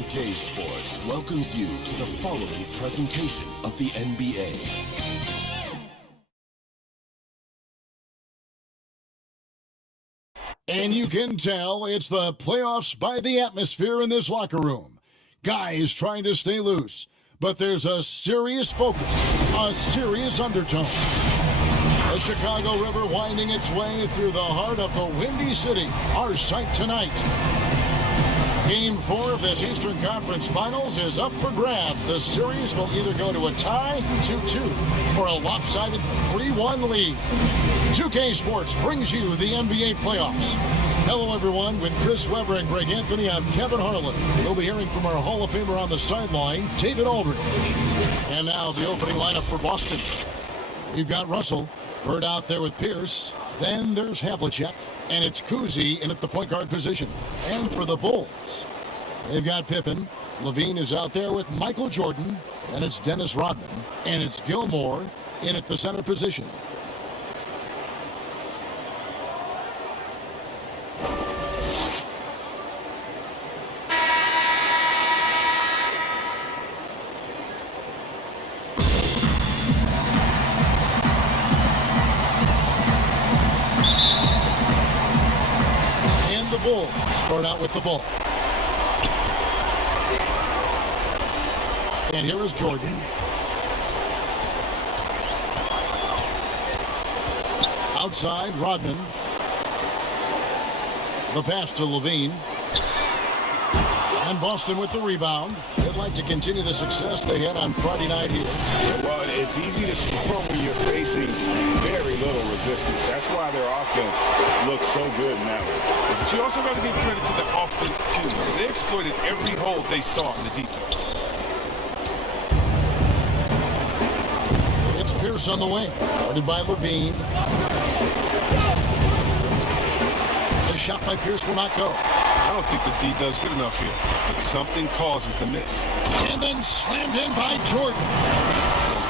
2K Sports welcomes you to the following presentation of the NBA. And you can tell it's the playoffs by the atmosphere in this locker room. Guys trying to stay loose, but there's a serious focus, a serious undertone. The Chicago River winding its way through the heart of the Windy City, our sight tonight. Game 4 of this Eastern Conference Finals is up for grabs. The series will either go to a tie, 2-2, or a lopsided 3-1 lead. 2K Sports brings you the NBA playoffs. Hello, everyone. With Chris Webber and Greg Anthony, I'm Kevin Harlan. We'll be hearing from our Hall of Famer on the sideline, David Aldridge. And now the opening lineup for Boston. We've got Russell, Bird out there with Pierce. Then there's Havlicek, and it's Cousy in at the point guard position. And for the Bulls, they've got Pippen. Levine is out there with Michael Jordan, and it's Dennis Rodman, and it's Gilmore in at the center position. Bulls start out with the ball. And here is Jordan. Outside, Rodman. The pass to Levine. And Boston with the rebound. They'd like to continue the success they had on Friday night here. Well, it's easy to score when you're facing very little resistance. That's why their offense looks so good in that one. But you also got to give credit to the offense, too. They exploited every hole they saw in the defense. It's Pierce on the wing, guarded by Levine. The shot by Pierce will not go. I don't think the D does good enough here, but something causes the miss. And then slammed in by Jordan.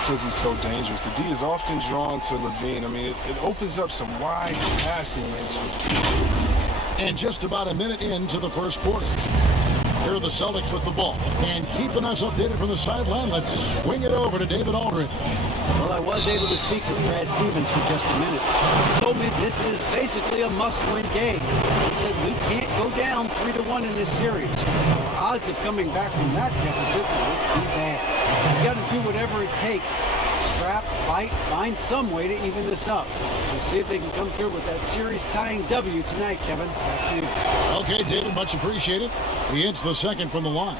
Because he's so dangerous. The D is often drawn to Levine. I mean, it opens up some wide passing lanes. And just about a minute into the first quarter. Here are the Celtics with the ball. And keeping us updated from the sideline, let's swing it over to David Aldridge. Well, I was able to speak with Brad Stevens for just a minute. He told me this is basically a must-win game. He said we can't go down 3-1 in this series. Our odds of coming back from that deficit would be bad. You got to do whatever it takes. Scrap, fight, find some way to even this up. We'll see if they can come through with that series-tying W tonight, Kevin. Back to you. Okay, David, much appreciated. He hits the second from the line.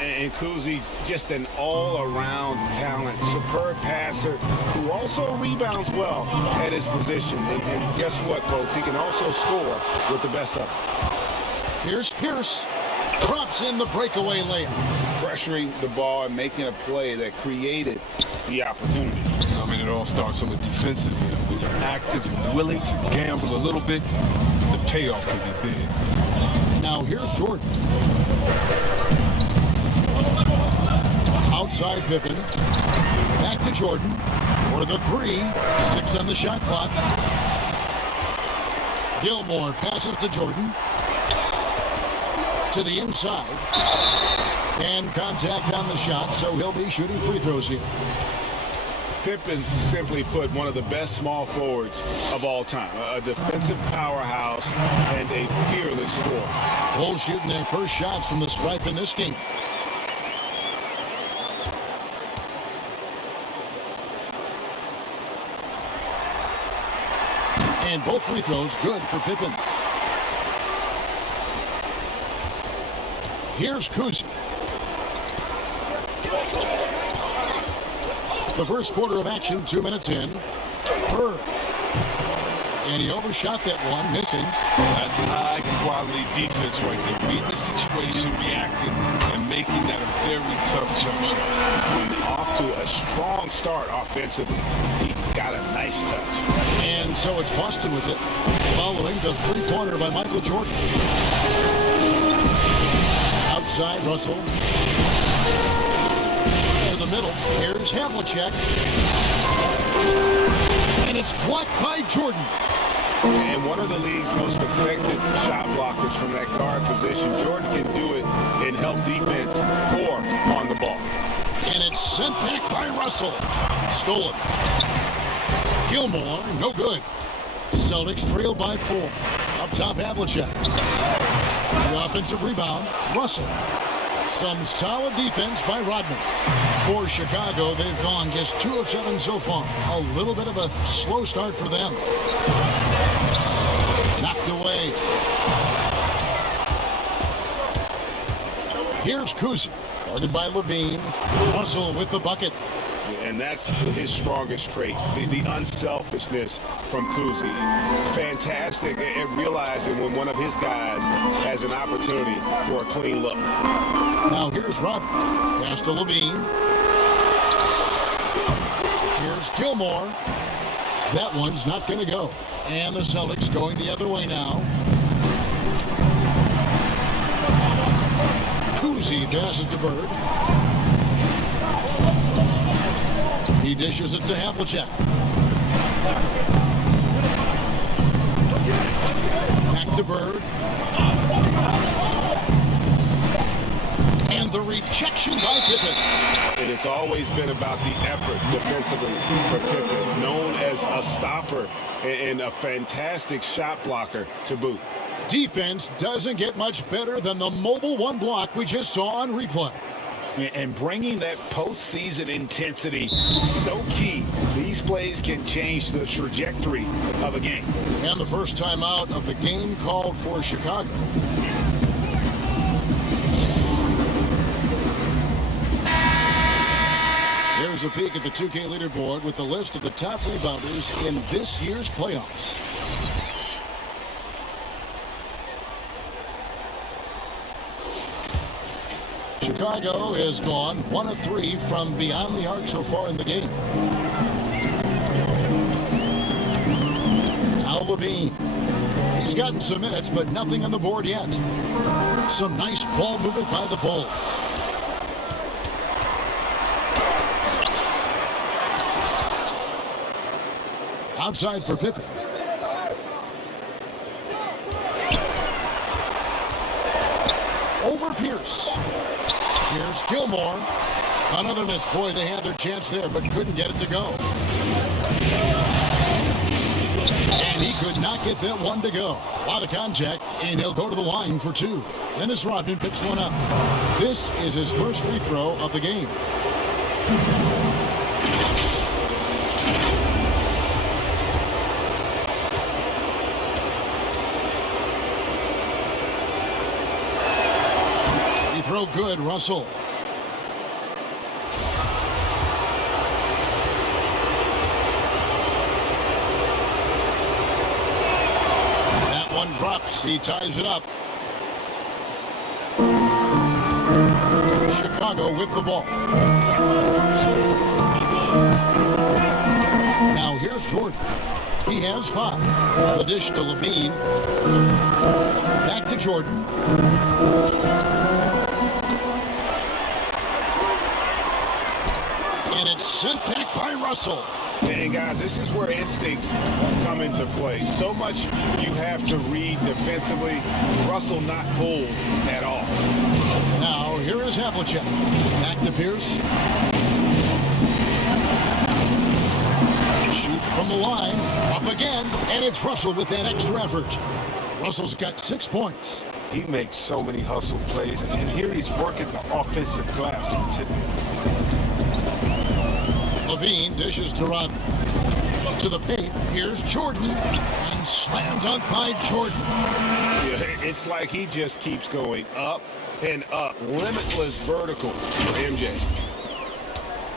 And Cousy's just an all-around talent, superb passer who also rebounds well at his position. And guess what, folks? He can also score with the best of them. Here's Pierce. Drops in the breakaway layup. Pressuring the ball and making a play that created the opportunity. I mean, it all starts on the defensive end. When you're active and willing to gamble a little bit, the payoff can be big. Now here's Jordan. Outside Pippen. Back to Jordan for the three. 6 on the shot clock. Gilmore passes to Jordan. To the inside. And contact on the shot, so he'll be shooting free throws here. Pippen, simply put, one of the best small forwards of all time. A defensive powerhouse and a fearless scorer. Bulls shooting their first shots from the stripe in this game. And both free throws good for Pippen. Here's Cousy. The first quarter of action, 2 minutes in. Bird. And he overshot that one, missing. That's high-quality defense right there. Reading the situation, reacting, and making that a very tough jump shot. Off to a strong start offensively. He's got a nice touch. And so it's Boston with it, following the three-pointer by Michael Jordan. Outside, Russell. To the middle. Here's Havlicek. And it's blocked by Jordan. And one of the league's most effective shot blockers from that guard position. Jordan can do it in help defense or on the ball. And it's sent back by Russell. Stolen. Gilmore, no good. Celtics trail by 4. Up top, Havlicek. The offensive rebound, Russell. Some solid defense by Rodman. For Chicago, they've gone just 2 of 7 so far. A little bit of a slow start for them. Knocked away. Here's Kuzi, guarded by Levine. Russell with the bucket. And that's his strongest trait, the unselfishness from Kuzi. Fantastic at realizing when one of his guys has an opportunity for a clean look. Now here's Rodman. Pass to Levine. Here's Gilmore. That one's not going to go. And the Celtics going the other way now. Kuzi passes to Bird. He dishes it to Havlicek. Back to Bird. And the rejection by Pippen. And it's always been about the effort defensively for Pippen, known as a stopper and a fantastic shot blocker to boot. Defense doesn't get much better than the mobile one block we just saw on replay. And bringing that postseason intensity, so key. These plays can change the trajectory of a game. And the first time out of the game called for Chicago. Here's a peek at the 2K leaderboard with the list of the top rebounders in this year's playoffs. Chicago has gone 1 of 3 from beyond the arc so far in the game. Now Levine. He's gotten some minutes, but nothing on the board yet. Some nice ball movement by the Bulls. Outside for Pippen. Over Pierce. Here's Gilmore. Another miss. Boy, they had their chance there, but couldn't get it to go. And he could not get that one to go. A lot of contact, and he'll go to the line for 2. Dennis Rodman picks one up. This is his first free throw of the game. Throw good, Russell. That one drops. He ties it up. Chicago with the ball. Now here's Jordan. He has 5. The dish to Levine. Back to Jordan. Sent back by Russell. And guys, this is where instincts come into play. So much you have to read defensively. Russell not fooled at all. Now here is Havlicek. Back to Pierce. Shoots from the line. Up again. And it's Russell with that extra effort. Russell's got 6 points. He makes so many hustle plays, and here he's working the offensive glass from the tip. Levine dishes to Rodman. To the paint. Here's Jordan. And slam dunk by Jordan. Yeah, it's like he just keeps going up and up. Limitless vertical for MJ.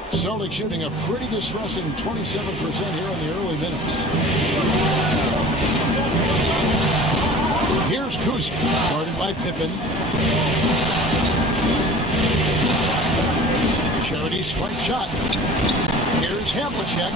Celtics shooting a pretty distressing 27% here in the early minutes. Here's Kuzi, guarded by Pippen. Charity stripe shot. Here's Havlicek.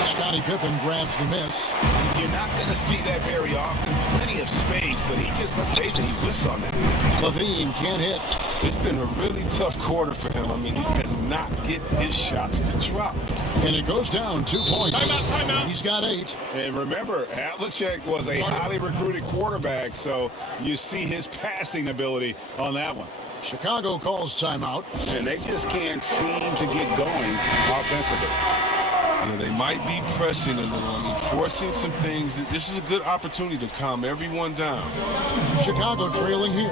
Scottie Pippen grabs the miss. You're not going to see that very often. Plenty of space, but he just, let's face it, he whiffs on that. Levine can't hit. It's been a really tough quarter for him. I mean, he not get his shots to drop. And it goes down 2 points. Timeout. He's got 8. And remember, Havlicek was a highly recruited quarterback, so you see his passing ability on that one. Chicago calls timeout. And they just can't seem to get going offensively. Yeah, they might be pressing a little. I mean, forcing some things. This is a good opportunity to calm everyone down. Chicago trailing here.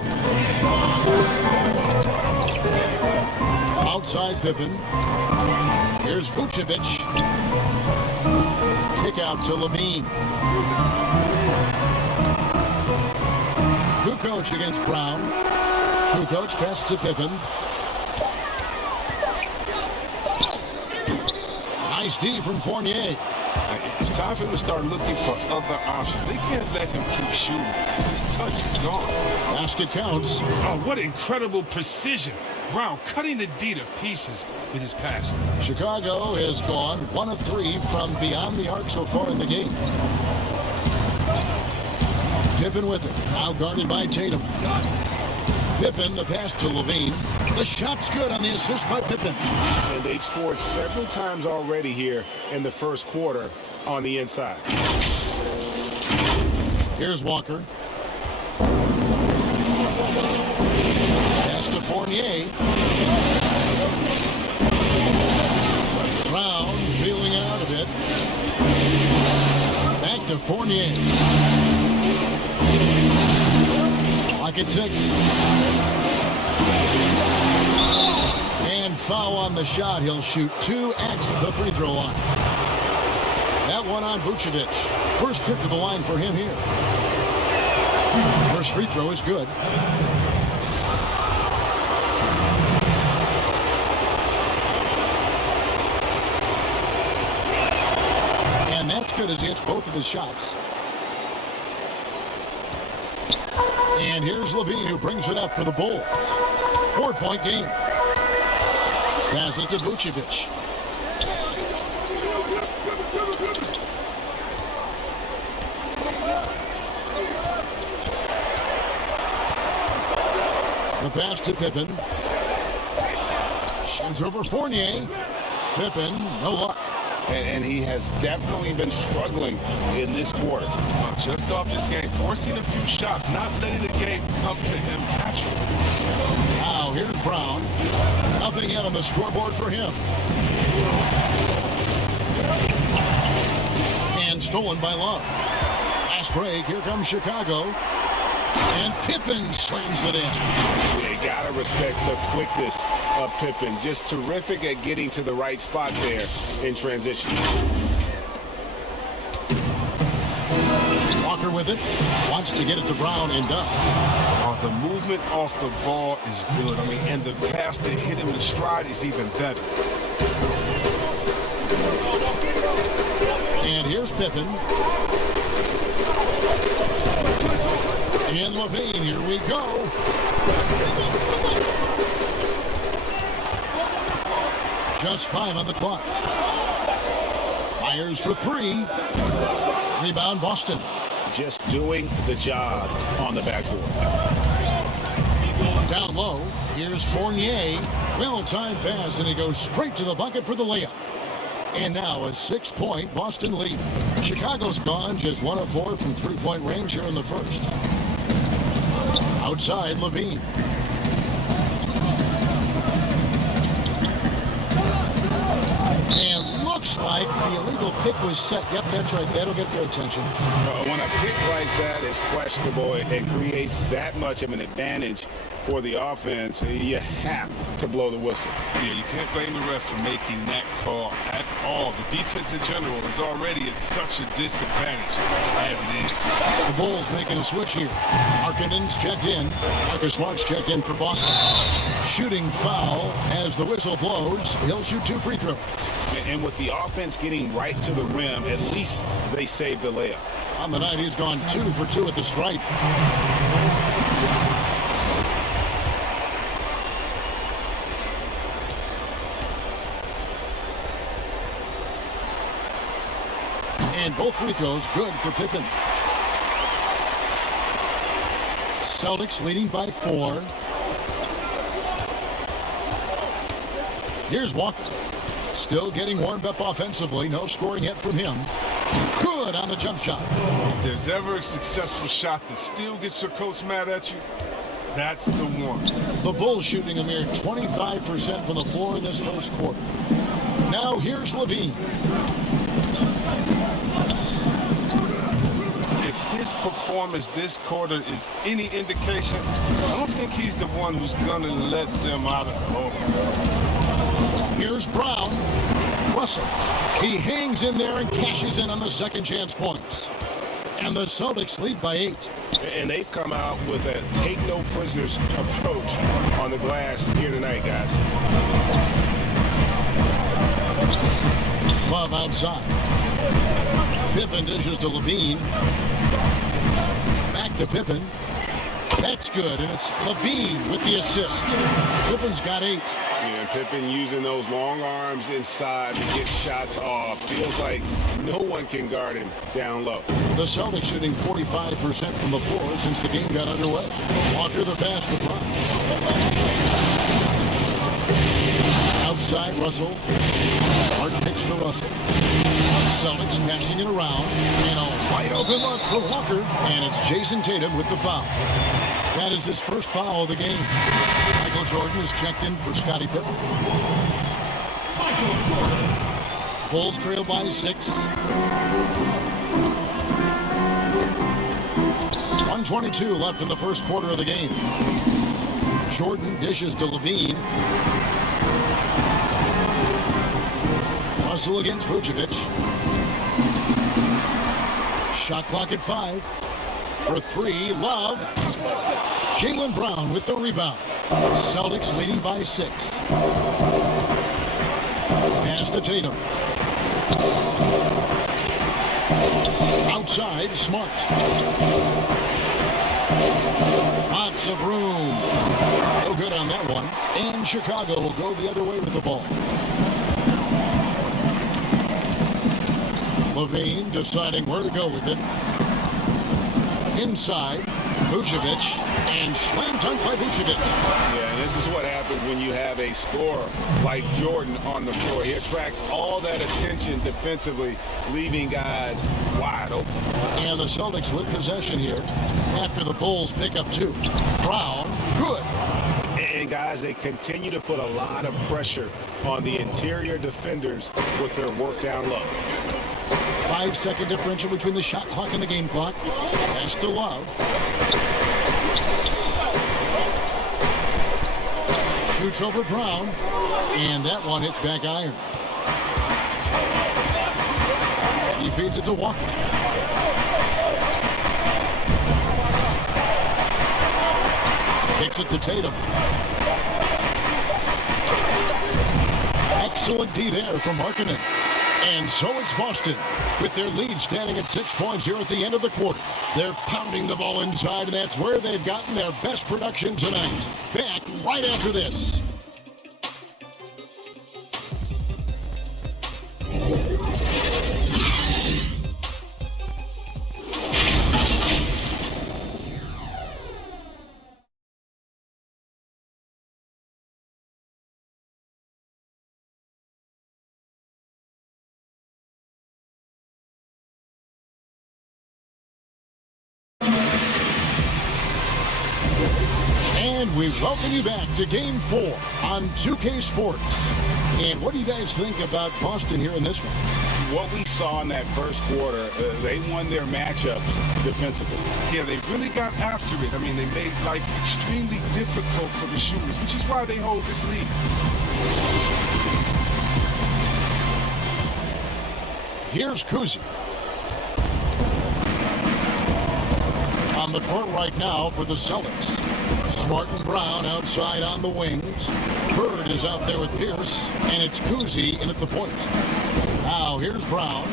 Outside Pippen. Here's Vucevic. Kick out to Levine. Kukoc against Brown. Kukoc passes to Pippen. Nice D from Fournier. It's time for him to start looking for other options. They can't let him keep shooting. His touch is gone. Basket counts. Oh, what incredible precision. Brown cutting the D to pieces with his pass. Chicago has gone 1 of 3 from beyond the arc so far in the game. Pippen with it. Now guarded by Tatum. Pippen, the pass to Levine. The shot's good on the assist by Pippen. And they've scored several times already here in the first quarter on the inside. Here's Walker. Pass to Fournier. Brown feeling it out a bit. Back to Fournier. Lock at 6. And foul on the shot. He'll shoot 2 at the free throw line. That one on Vucevic. First trip to the line for him here. First free throw is good. And that's good as he hits both of his shots. And here's Levine, who brings it up for the Bulls. 4-point game. Passes to Vucevic. The pass to Pippen. Shoots over Fournier. Pippen, no luck. And he has definitely been struggling in this quarter. Just off his game, forcing a few shots, not letting the game come to him naturally. Now here's Brown. Nothing yet on the scoreboard for him. And stolen by Love. Last break, here comes Chicago. And Pippen slams it in. They gotta respect the quickness of Pippen. Just terrific at getting to the right spot there in transition. Walker with it. Wants to get it to Brown and does. Oh, the movement off the ball is good. I mean, and the pass to hit him in stride is even better. And here's Pippen. And Levine, here we go. Just 5 on the clock. Fires for 3. Rebound, Boston. Just doing the job on the backboard. Down low, here's Fournier. Well-timed pass, and he goes straight to the bucket for the layup. And now a 6-point Boston lead. Chicago's gone just 1 of 4 from 3-point range here in the first. Outside, Levine. And looks like the illegal pick was set. Yep, that's right. That'll get their attention. When a pick like that is questionable and creates that much of an advantage for the offense, you have to blow the whistle. Yeah, you can't blame the ref for making that call at all. The defense in general is already at such a disadvantage as it is. The Bulls making a switch here. Markkanen's checked in. Marcus Smart's checked in for Boston. Shooting foul as the whistle blows. He'll shoot 2 free throws. And with the offense getting right to the rim, at least they saved the layup. On the night, he's gone 2 for 2 at the stripe. And both free throws good for Pippen. Celtics leading by 4. Here's Walker. Still getting warmed up offensively. No scoring yet from him. Good on the jump shot. If there's ever a successful shot that still gets your coach mad at you, that's the one. The Bulls shooting a mere 25% from the floor in this first quarter. Now here's Levine. If his performance this quarter is any indication, I don't think he's the one who's going to let them out of the hole. Here's Brown. Russell. He hangs in there and cashes in on the second chance points. And the Celtics lead by 8. And they've come out with a take-no-prisoners approach on the glass here tonight, guys. Love outside. Pippen dishes to Levine. Back to Pippen. That's good, and it's Levine with the assist. Pippen's got 8. And Pippen using those long arms inside to get shots off. Feels like no one can guard him down low. The Celtics shooting 45% from the floor since the game got underway. Walker the pass to Brown. Outside Russell. Smart pitch to Russell. Celtics passing it around. And a wide open look for Walker. And it's Jason Tatum with the foul. That is his first foul of the game. Michael Jordan is checked in for Scottie Pippen. Bulls trail by 6. 1:22 left in the first quarter of the game. Jordan dishes to Levine. Russell against Vucevic. Shot clock at 5. For 3, Love. Jaylen Brown with the rebound. Celtics leading by 6. Pass to Tatum. Outside, Smart. Lots of room. No good on that one. And Chicago will go the other way with the ball. Levine deciding where to go with it. Inside, Vucevic, and slam dunk by Vucevic. Yeah, and this is what happens when you have a scorer like Jordan on the floor. He attracts all that attention defensively, leaving guys wide open. And the Celtics with possession here after the Bulls pick up 2. Brown, good. And guys, they continue to put a lot of pressure on the interior defenders with their work down low. 5-second differential between the shot clock and the game clock. Pass to Love. Shoots over Brown. And that one hits back iron. He feeds it to Walker. Kicks it to Tatum. Excellent D there from Markkanen. And so it's Boston with their lead standing at 6 points here at the end of the quarter. They're pounding the ball inside, and that's where they've gotten their best production tonight. Back right after this. And we welcome you back to Game 4 on 2K Sports. And what do you guys think about Boston here in this one? What we saw in that first quarter, they won their matchups defensively. Yeah, they really got after it. I mean, they made life extremely difficult for the shooters, which is why they hold this lead. Here's Kuzi. On the court right now for the Celtics. Smart and Brown outside on the wings. Bird is out there with Pierce, and it's Kuzi in at the point. Now here's Brown.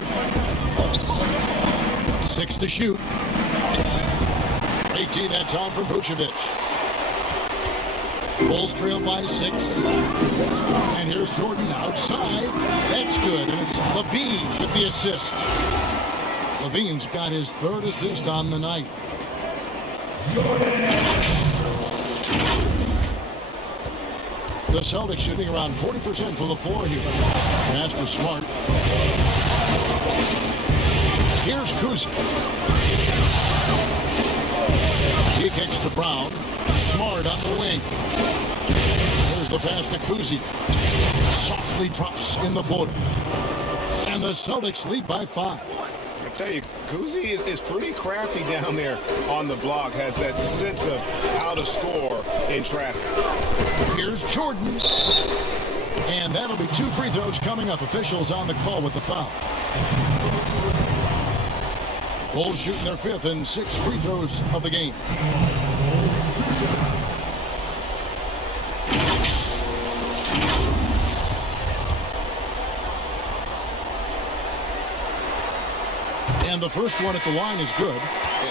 6 to shoot. 18 that time from Vucevic. Bulls trail by 6. And here's Jordan outside. That's good, and it's Levine with the assist. Levine's got his 3rd assist on the night. The Celtics shooting around 40% from the floor here. Pass to Smart. Here's Kuzi. He kicks to Brown. Smart on the wing. Here's the pass to Kuzi. Softly drops in the floater. And the Celtics lead by 5. I tell you, Kuzi is pretty crafty down there on the block. Has that sense of how to score in traffic. Here's Jordan. And that'll be 2 free throws coming up. Officials on the call with the foul. Bulls shooting their 5th and 6 free throws of the game. And the first one at the line is good.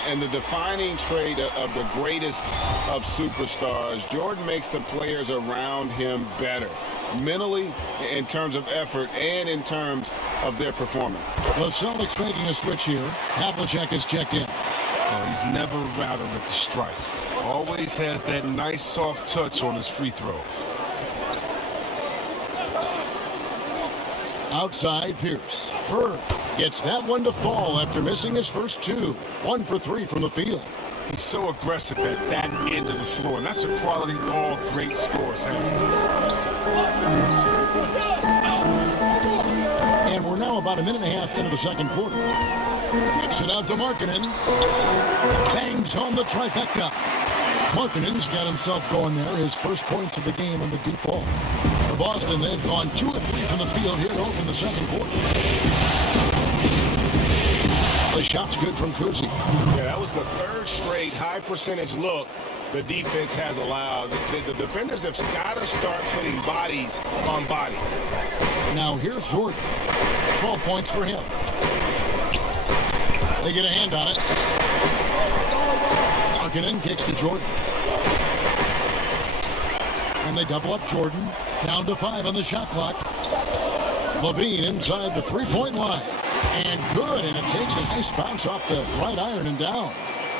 And the defining trait of the greatest of superstars, Jordan makes the players around him better. Mentally, in terms of effort, and in terms of their performance. The Celtics making a switch here. Havlicek is checked in. Oh, he's never rattled at the strike. Always has that nice soft touch on his free throws. Outside Pierce. Bird gets that one to fall after missing his first 2. 1 for 3 from the field. He's so aggressive at that end of the floor, and that's a quality all great scorers have. And we're now about a minute and a half into the second quarter. Kicks it out to Markkanen. Bangs home the trifecta. Markkanen's got himself going there. His first points of the game on the deep ball. For Boston, they've gone 2 of 3 from the field here to open the second quarter. The shot's good from Kuzi. Yeah, that was the 3rd straight high percentage look the defense has allowed. The defenders have got to start putting bodies on bodies. Now here's Jordan. 12 points for him. They get a hand on it. Markkanen kicks to Jordan. And they double up Jordan. Down to 5 on the shot clock. Levine inside the 3-point line. And good, and it takes a nice bounce off the right iron and down.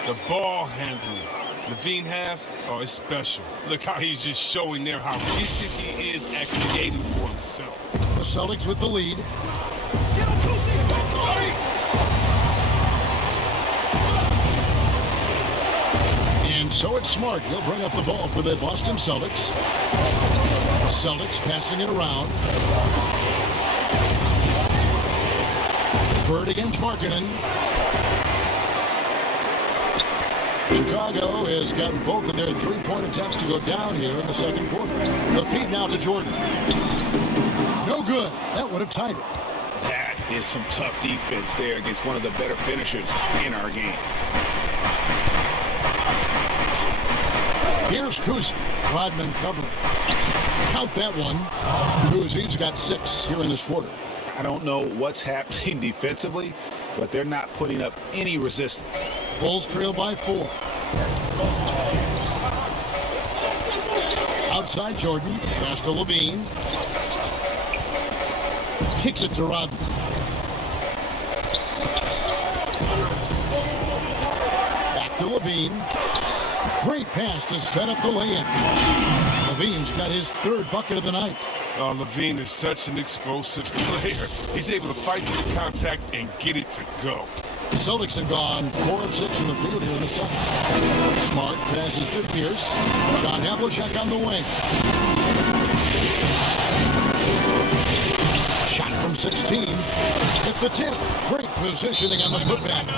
The ball handling Levine has, oh, it's special. Look how he's just showing there how gifted he is at creating for himself. The Celtics with the lead. And so it's Smart. He'll bring up the ball for the Boston Celtics. Celtics passing it around. Bird against Markkanen. Chicago has gotten both of their 3-point attempts to go down here in the second quarter. The feed now to Jordan. No good. That would have tied it. That is some tough defense there against one of the better finishers in our game. Here's Kuzi. Rodman covering. Count that one. Kuzi's got 6 here in this quarter. I don't know what's happening defensively, but they're not putting up any resistance. Bulls trail by 4. Outside Jordan. Pass to Levine. Kicks it to Rodman. Back to Levine. Great pass to set up the lay-in. Levine's got his 3rd bucket of the night. Oh, Levine is such an explosive player. He's able to fight through the contact and get it to go. The Celtics have gone 4 of 6 in the field here in the second. Smart passes to Pierce. John Havlicek on the wing. Shot from 16. Hit the tip. Great positioning on the putback.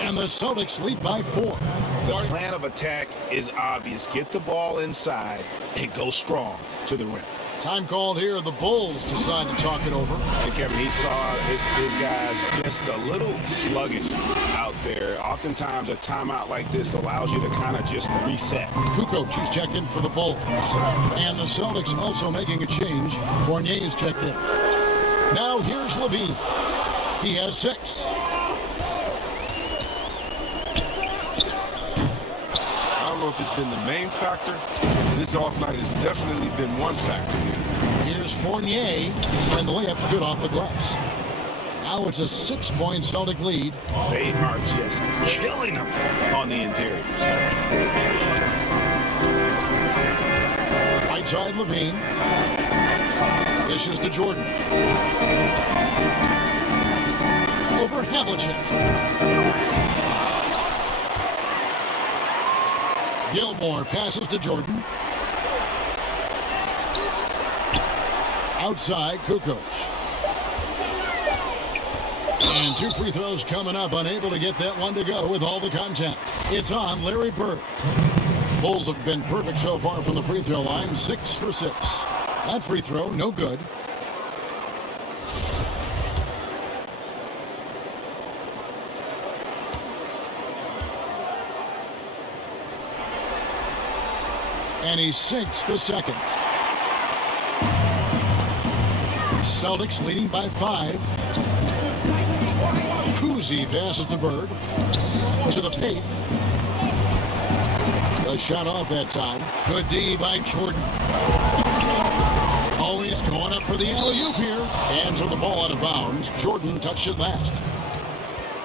And the Celtics lead by 4. The plan of attack is obvious. Get the ball inside and go strong to the rim. Time called here. The Bulls decide to talk it over. And Kevin, he saw his guys just a little sluggish out there. Oftentimes a timeout like this allows you to kind of just reset. Kukoc, he's checked in for the Bulls. And the Celtics also making a change. Fournier is checked in. Now here's Levine. He has 6. I don't know if it's been the main factor. This off night has definitely been one factor here. Here's Fournier, and the layup's good off the glass. Now it's a 6-point Celtic lead. They are just killing them on the interior. Right Outside Levine. Dishes to Jordan. Over Havlicek. Gilmore passes to Jordan. Outside Kukoc. And 2 free throws coming up. Unable to get that one to go with all the contact. It's on Larry Bird. Bulls have been perfect so far from the free throw line. 6 for 6. That free throw, no good. And he sinks the second. Celtics leading by 5. Kuzi passes to Bird. To the paint. The shot off that time. Good D by Jordan. Always going up for the alley-oop here. Hands on the ball out of bounds. Jordan touched it last.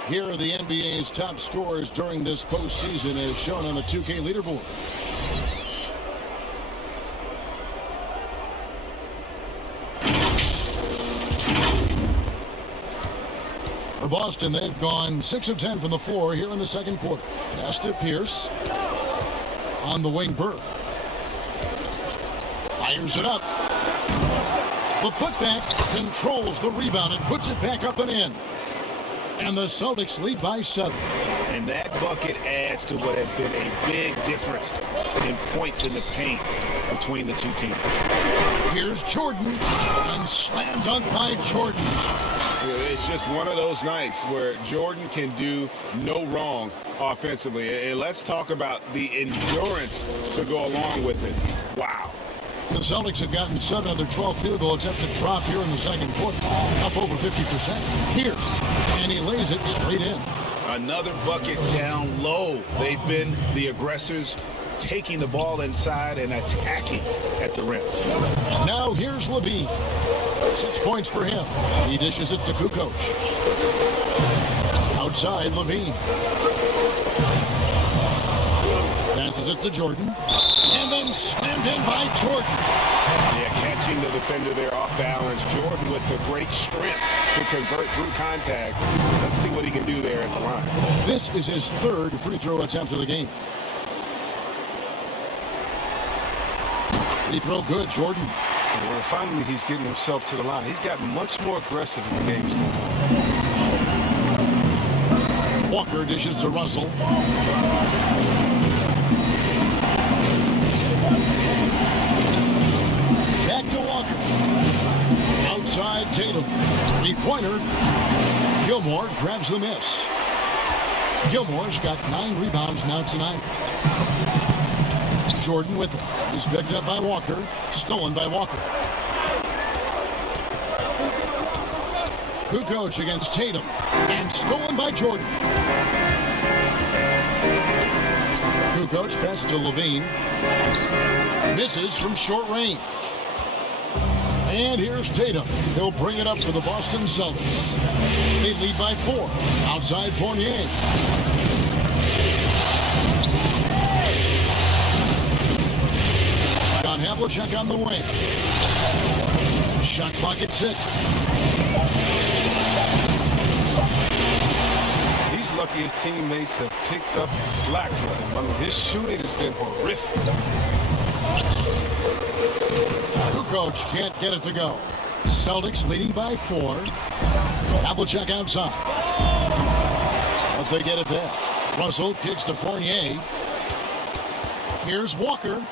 Here are the NBA's top scorers during this postseason as shown on the 2K leaderboard. For Boston, they've gone 6 of 10 from the floor here in the second quarter. Pass to Pierce. On the wing, Bird. Fires it up. The putback controls the rebound and puts it back up and in. And the Celtics lead by 7. And that bucket adds to what has been a big difference in points in the paint between the two teams. Here's Jordan. And slam dunk by Jordan. It's just one of those nights where Jordan can do no wrong offensively. And let's talk about the endurance to go along with it. Wow. The Celtics have gotten 7 of their 12 field goal attempts to drop here in the second quarter. Up over 50%. Pierce. And he lays it straight in. Another bucket down low. They've been the aggressors, taking the ball inside and attacking at the rim. Now here's Levine. 6 points for him. He dishes it to Kukoc. Outside Levine. Passes it to Jordan. And then slammed in by Jordan. Yeah, catching the defender there off balance. Jordan with the great strength to convert through contact. Let's see what he can do there at the line. This is his 3rd free throw attempt of the game. Free throw good, Jordan. Well, finally, he's getting himself to the line. He's gotten much more aggressive as the game's going on. Walker dishes to Russell. Back to Walker. Outside Tatum. 3-pointer. Gilmore grabs the miss. Gilmore's got 9 rebounds now tonight. Jordan with it. He's picked up by Walker. Stolen by Walker. Kukoc against Tatum. And stolen by Jordan. Kukoc passes to Levine. Misses from short range. And here's Tatum. He'll bring it up for the Boston Celtics. They lead by 4. Outside Fournier. Havlicek on the wing. Shot clock at 6. He's lucky his teammates have picked up the slack for him. I mean, his shooting has been horrific. Kukoc can't get it to go. Celtics leading by 4. Havlicek outside. But they get it back. Russell kicks to Fournier. Here's Walker.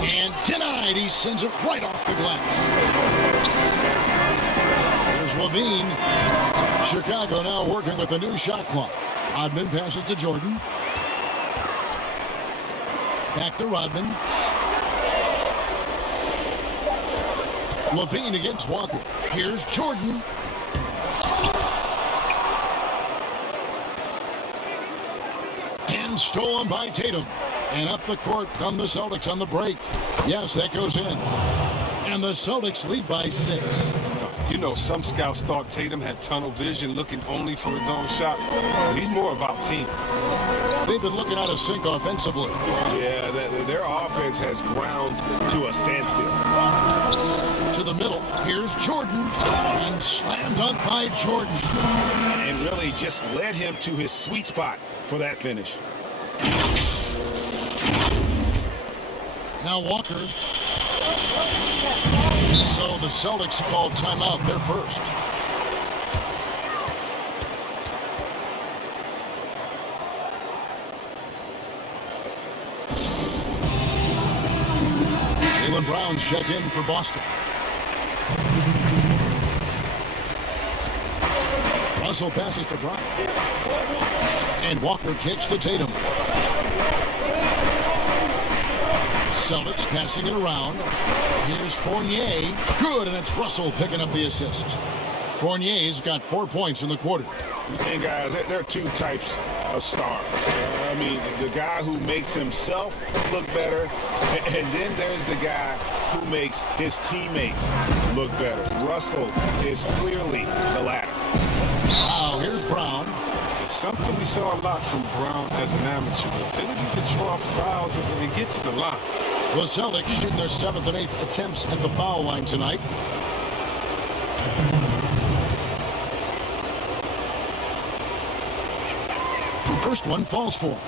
And denied. He sends it right off the glass. Here's Levine. Chicago now working with a new shot clock. Rodman passes to Jordan. Back to Rodman. Levine against Walker. Here's Jordan. And stolen by Tatum. And up the court come the Celtics on the break. Yes, that goes in. And the Celtics lead by 6. You know, some scouts thought Tatum had tunnel vision, looking only for his own shot. He's more about team. They've been looking out of sync offensively. Yeah, their offense has ground to a standstill. To the middle, here's Jordan, and slam dunk by Jordan. And really just led him to his sweet spot for that finish. Now Walker. So the Celtics called timeout, their first. Jaylen Brown's check in for Boston. Russell passes to Brown. And Walker kicks to Tatum. Celtics passing it around. Here's Fournier. Good, and it's Russell picking up the assist. Fournier's got 4 points in the quarter. And guys, there are two types of stars. I mean, the guy who makes himself look better, and then there's the guy who makes his teammates look better. Russell is clearly the latter. Wow, here's Brown. It's something we saw a lot from Brown as an amateur. The ability to draw fouls and get to the line. The Celtics shooting their 7th and 8th attempts at the foul line tonight. First one falls for him.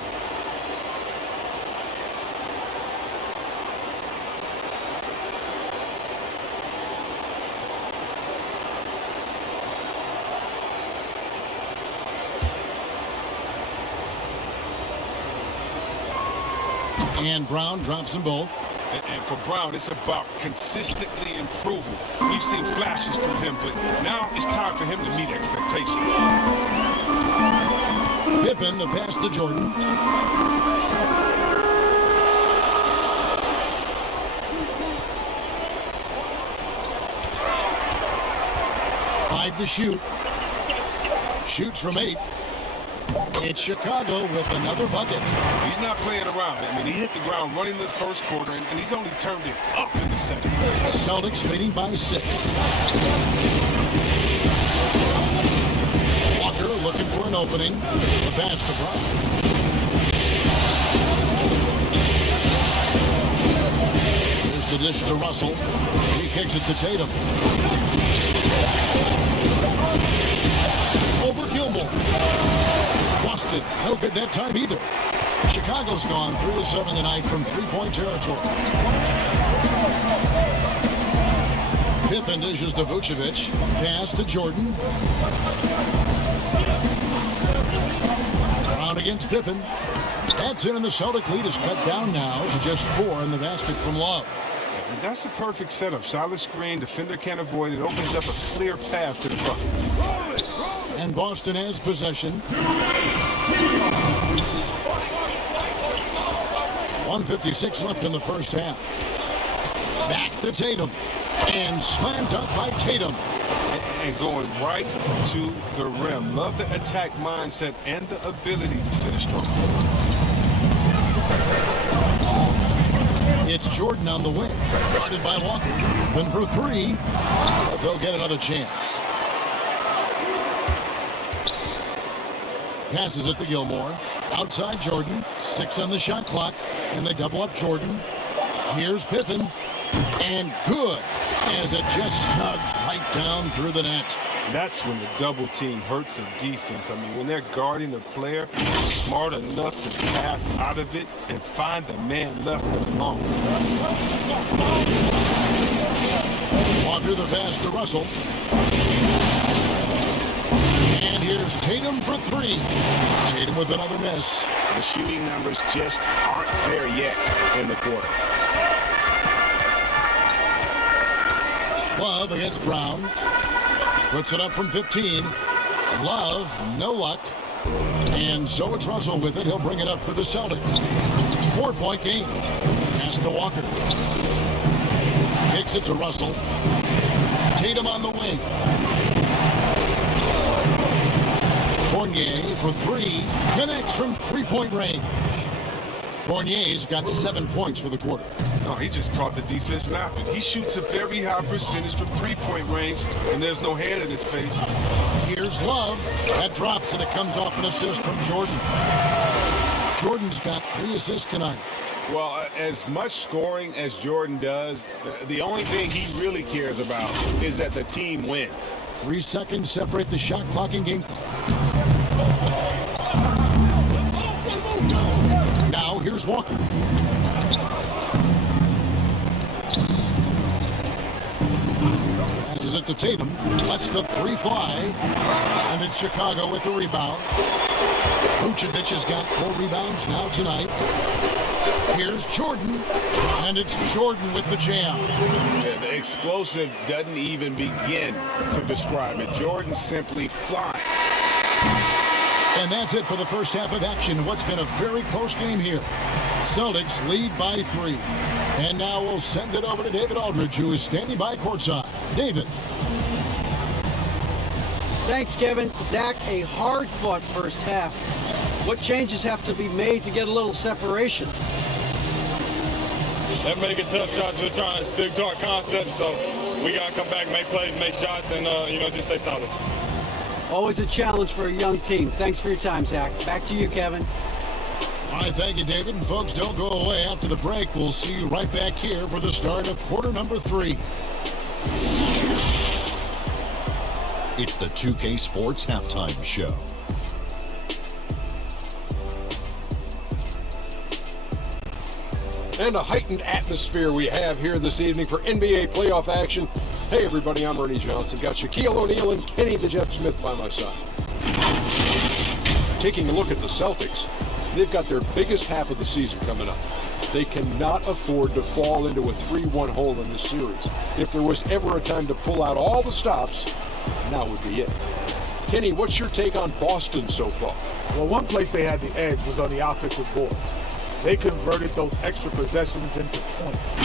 And Brown drops them both. And for Brown, it's about consistently improving. We've seen flashes from him, but now it's time for him to meet expectations. Pippen, the pass to Jordan. Five to shoot. Shoots from 8. It's Chicago with another bucket. He's not playing around. I mean, he hit the ground running in the first quarter, and he's only turned it up in the second. Celtics leading by 6. Walker looking for an opening. The pass to Brown. Here's the dish to Russell. He kicks it to Tatum. Over Gilmore. Busted. No good that time either. Chicago's gone 3 of 7 tonight from three-point territory. Pippen dishes to Vucevic. Pass to Jordan. Brown against Pippen. That's in, and the Celtic lead is cut down now to just 4 in the basket from Love. And that's a perfect setup. Solid screen, defender can't avoid it. Opens up a clear path to the bucket. And Boston has possession. 1:56 left in the first half. Back to Tatum. And slammed dunk by Tatum. And going right to the rim. Love the attack mindset and the ability to finish strong. It's Jordan on the wing. Guarded by Walker. Open for 3. But they'll get another chance. Passes it to Gilmore. Outside Jordan. 6 on the shot clock. And they double up Jordan. Here's Pippen. And good. As it just snugs right down through the net. That's when the double team hurts the defense. I mean, when they're guarding the player, smart enough to pass out of it and find the man left alone. Walker the pass to Russell. And here's Tatum for 3. Tatum with another miss. The shooting numbers just aren't there yet in the quarter. Love against Brown. Puts it up from 15. Love, no luck. And so it's Russell with it. He'll bring it up for the Celtics. 4-point game. Pass to Walker. Kicks it to Russell. Tatum on the wing. Fournier for 3. Connects from three-point range. Fournier's got 7 points for the quarter. No, he just caught the defense napping. He shoots a very high percentage from three-point range, and there's no hand in his face. Here's Love. That drops, and it comes off an assist from Jordan. Jordan's got 3 assists tonight. Well, as much scoring as Jordan does, the only thing he really cares about is that the team wins. 3 seconds separate the shot clock and game clock. Now here's Walker. Passes it to Tatum. Lets the 3 fly. And it's Chicago with the rebound. Vucevic has got 4 rebounds now tonight. Here's Jordan, and it's Jordan with the jam. Yeah, the explosive doesn't even begin to describe it. Jordan simply flying. And that's it for the first half of action. What's been a very close game here. Celtics lead by 3. And now we'll send it over to David Aldridge, who is standing by courtside. David. Thanks, Kevin. Zach, a hard-fought first half. What changes have to be made to get a little separation? They're making tough shots. We're trying to stick to our concept, so we got to come back, make plays, make shots, and, just stay solid. Always a challenge for a young team. Thanks for your time, Zach. Back to you, Kevin. All right, thank you, David. And folks, don't go away. After the break, we'll see you right back here for the start of quarter number 3. It's the 2K Sports Halftime Show. And a heightened atmosphere we have here this evening for NBA playoff action. Hey everybody, I'm Ernie Johnson. Got Shaquille O'Neal and Kenny the Jet Smith by my side. Taking a look at the Celtics, they've got their biggest half of the season coming up. They cannot afford to fall into a 3-1 hole in this series. If there was ever a time to pull out all the stops, now would be it. Kenny, what's your take on Boston so far? Well, one place they had the edge was on the offensive boards. They converted those extra possessions into points.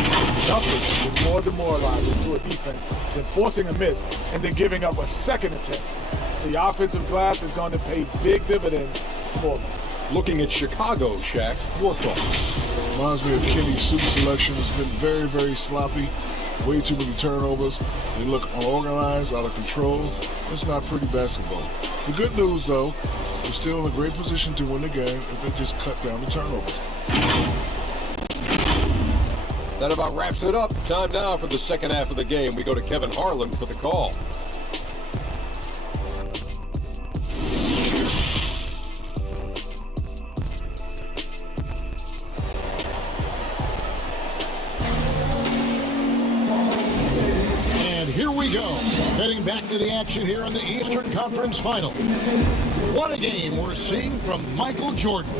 Nothing was more demoralizing to a defense than forcing a miss and then giving up a second attempt. The offensive glass is going to pay big dividends for them. Looking at Chicago, Shaq, your thoughts? Reminds me of Kenny's suit selection. It's been very, very sloppy. Way too many turnovers. They look unorganized, out of control. It's not pretty basketball. The good news, though, they're still in a great position to win the game if they just cut down the turnovers. That about wraps it up. Time now for the second half of the game. We go to Kevin Harlan for the call. And here we go. Heading back to the action here in the Eastern Conference Final. What a game we're seeing from Michael Jordan.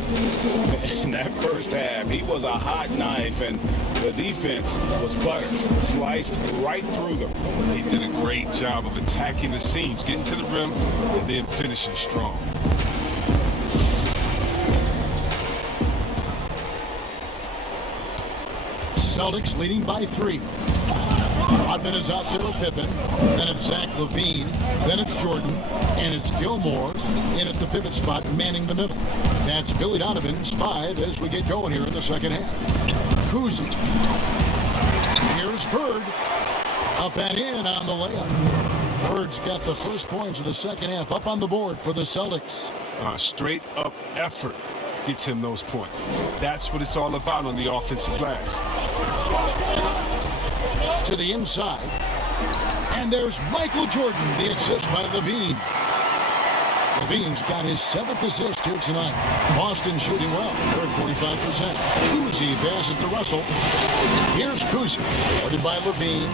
In that first half, he was a hot knife, and the defense was butter, sliced right through them. He did a great job of attacking the seams, getting to the rim, and then finishing strong. Celtics leading by 3. Rodman is out there with Pippen. Then it's Zach LaVine. Then it's Jordan. And it's Gilmore in at the pivot spot, manning the middle. That's Billy Donovan's 5 as we get going here in the second half. Kuzi. Here's Bird. Up and in on the layup. Bird's got the first points of the second half up on the board for the Celtics. Straight up effort gets him those points. That's what it's all about on the offensive glass. To the inside. And there's Michael Jordan, the assist by LaVine. LaVine's got his 7th assist here tonight. Boston shooting well. They're at 45%. Kuzi passes to Russell. Here's Kuzi, guarded by LaVine.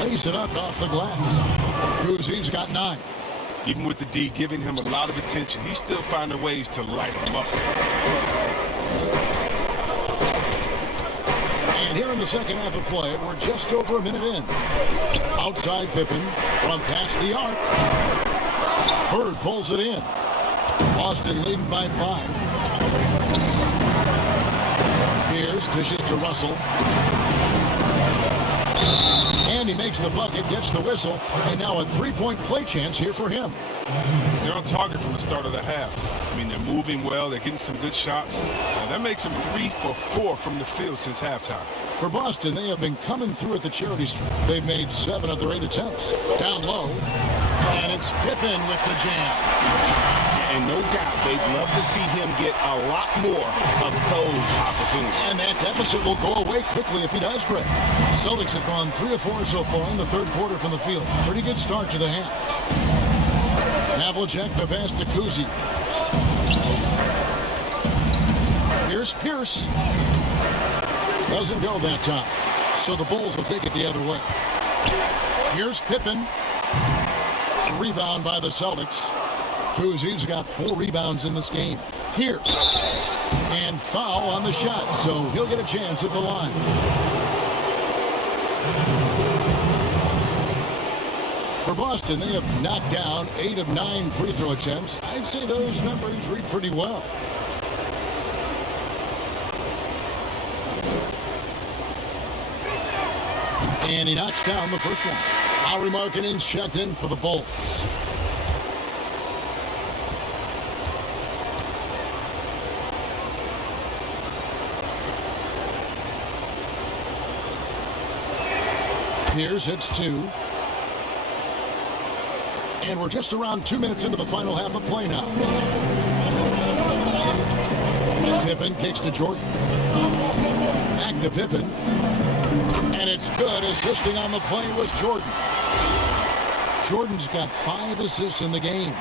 Lays it up off the glass. Kuzi's got 9. Even with the D giving him a lot of attention, he's still finding ways to light him up. And here in the second half of play, we're just over a minute in. Outside Pippen from past the arc. Bird pulls it in. Boston leading by 5. Here's dishes to Russell. And he makes the bucket, gets the whistle, and now a 3-point play chance here for him. They're on target from the start of the half. I mean, they're moving well. They're getting some good shots. Now, that makes them 3 for 4 from the field since halftime. For Boston, they have been coming through at the charity stripe. They've made 7 of their 8 attempts. Down low, and it's Pippen with the jam. And no doubt they'd love to see him get a lot more of those opportunities. And that deficit will go away quickly if he does, Greg. Celtics have gone 3 of 4 so far in the third quarter from the field. Pretty good start to the half. Havlicek, the pass to Kuzi. Here's Pierce. Doesn't go that time. So the Bulls will take it the other way. Here's Pippen. Rebound by the Celtics. Kuzi's got 4 rebounds in this game. Pierce. And foul on the shot, so he'll get a chance at the line. For Boston, they have knocked down 8 of 9 free throw attempts. I'd say those numbers read pretty well. And he knocks down the first one. Lauri Markkanen's checked in for the Bulls. Pierce hits 2. And we're just around 2 minutes into the final half of play now. Pippen kicks to Jordan. Back to Pippen. And it's good. Assisting on the play was Jordan. Jordan's got 5 assists in the game.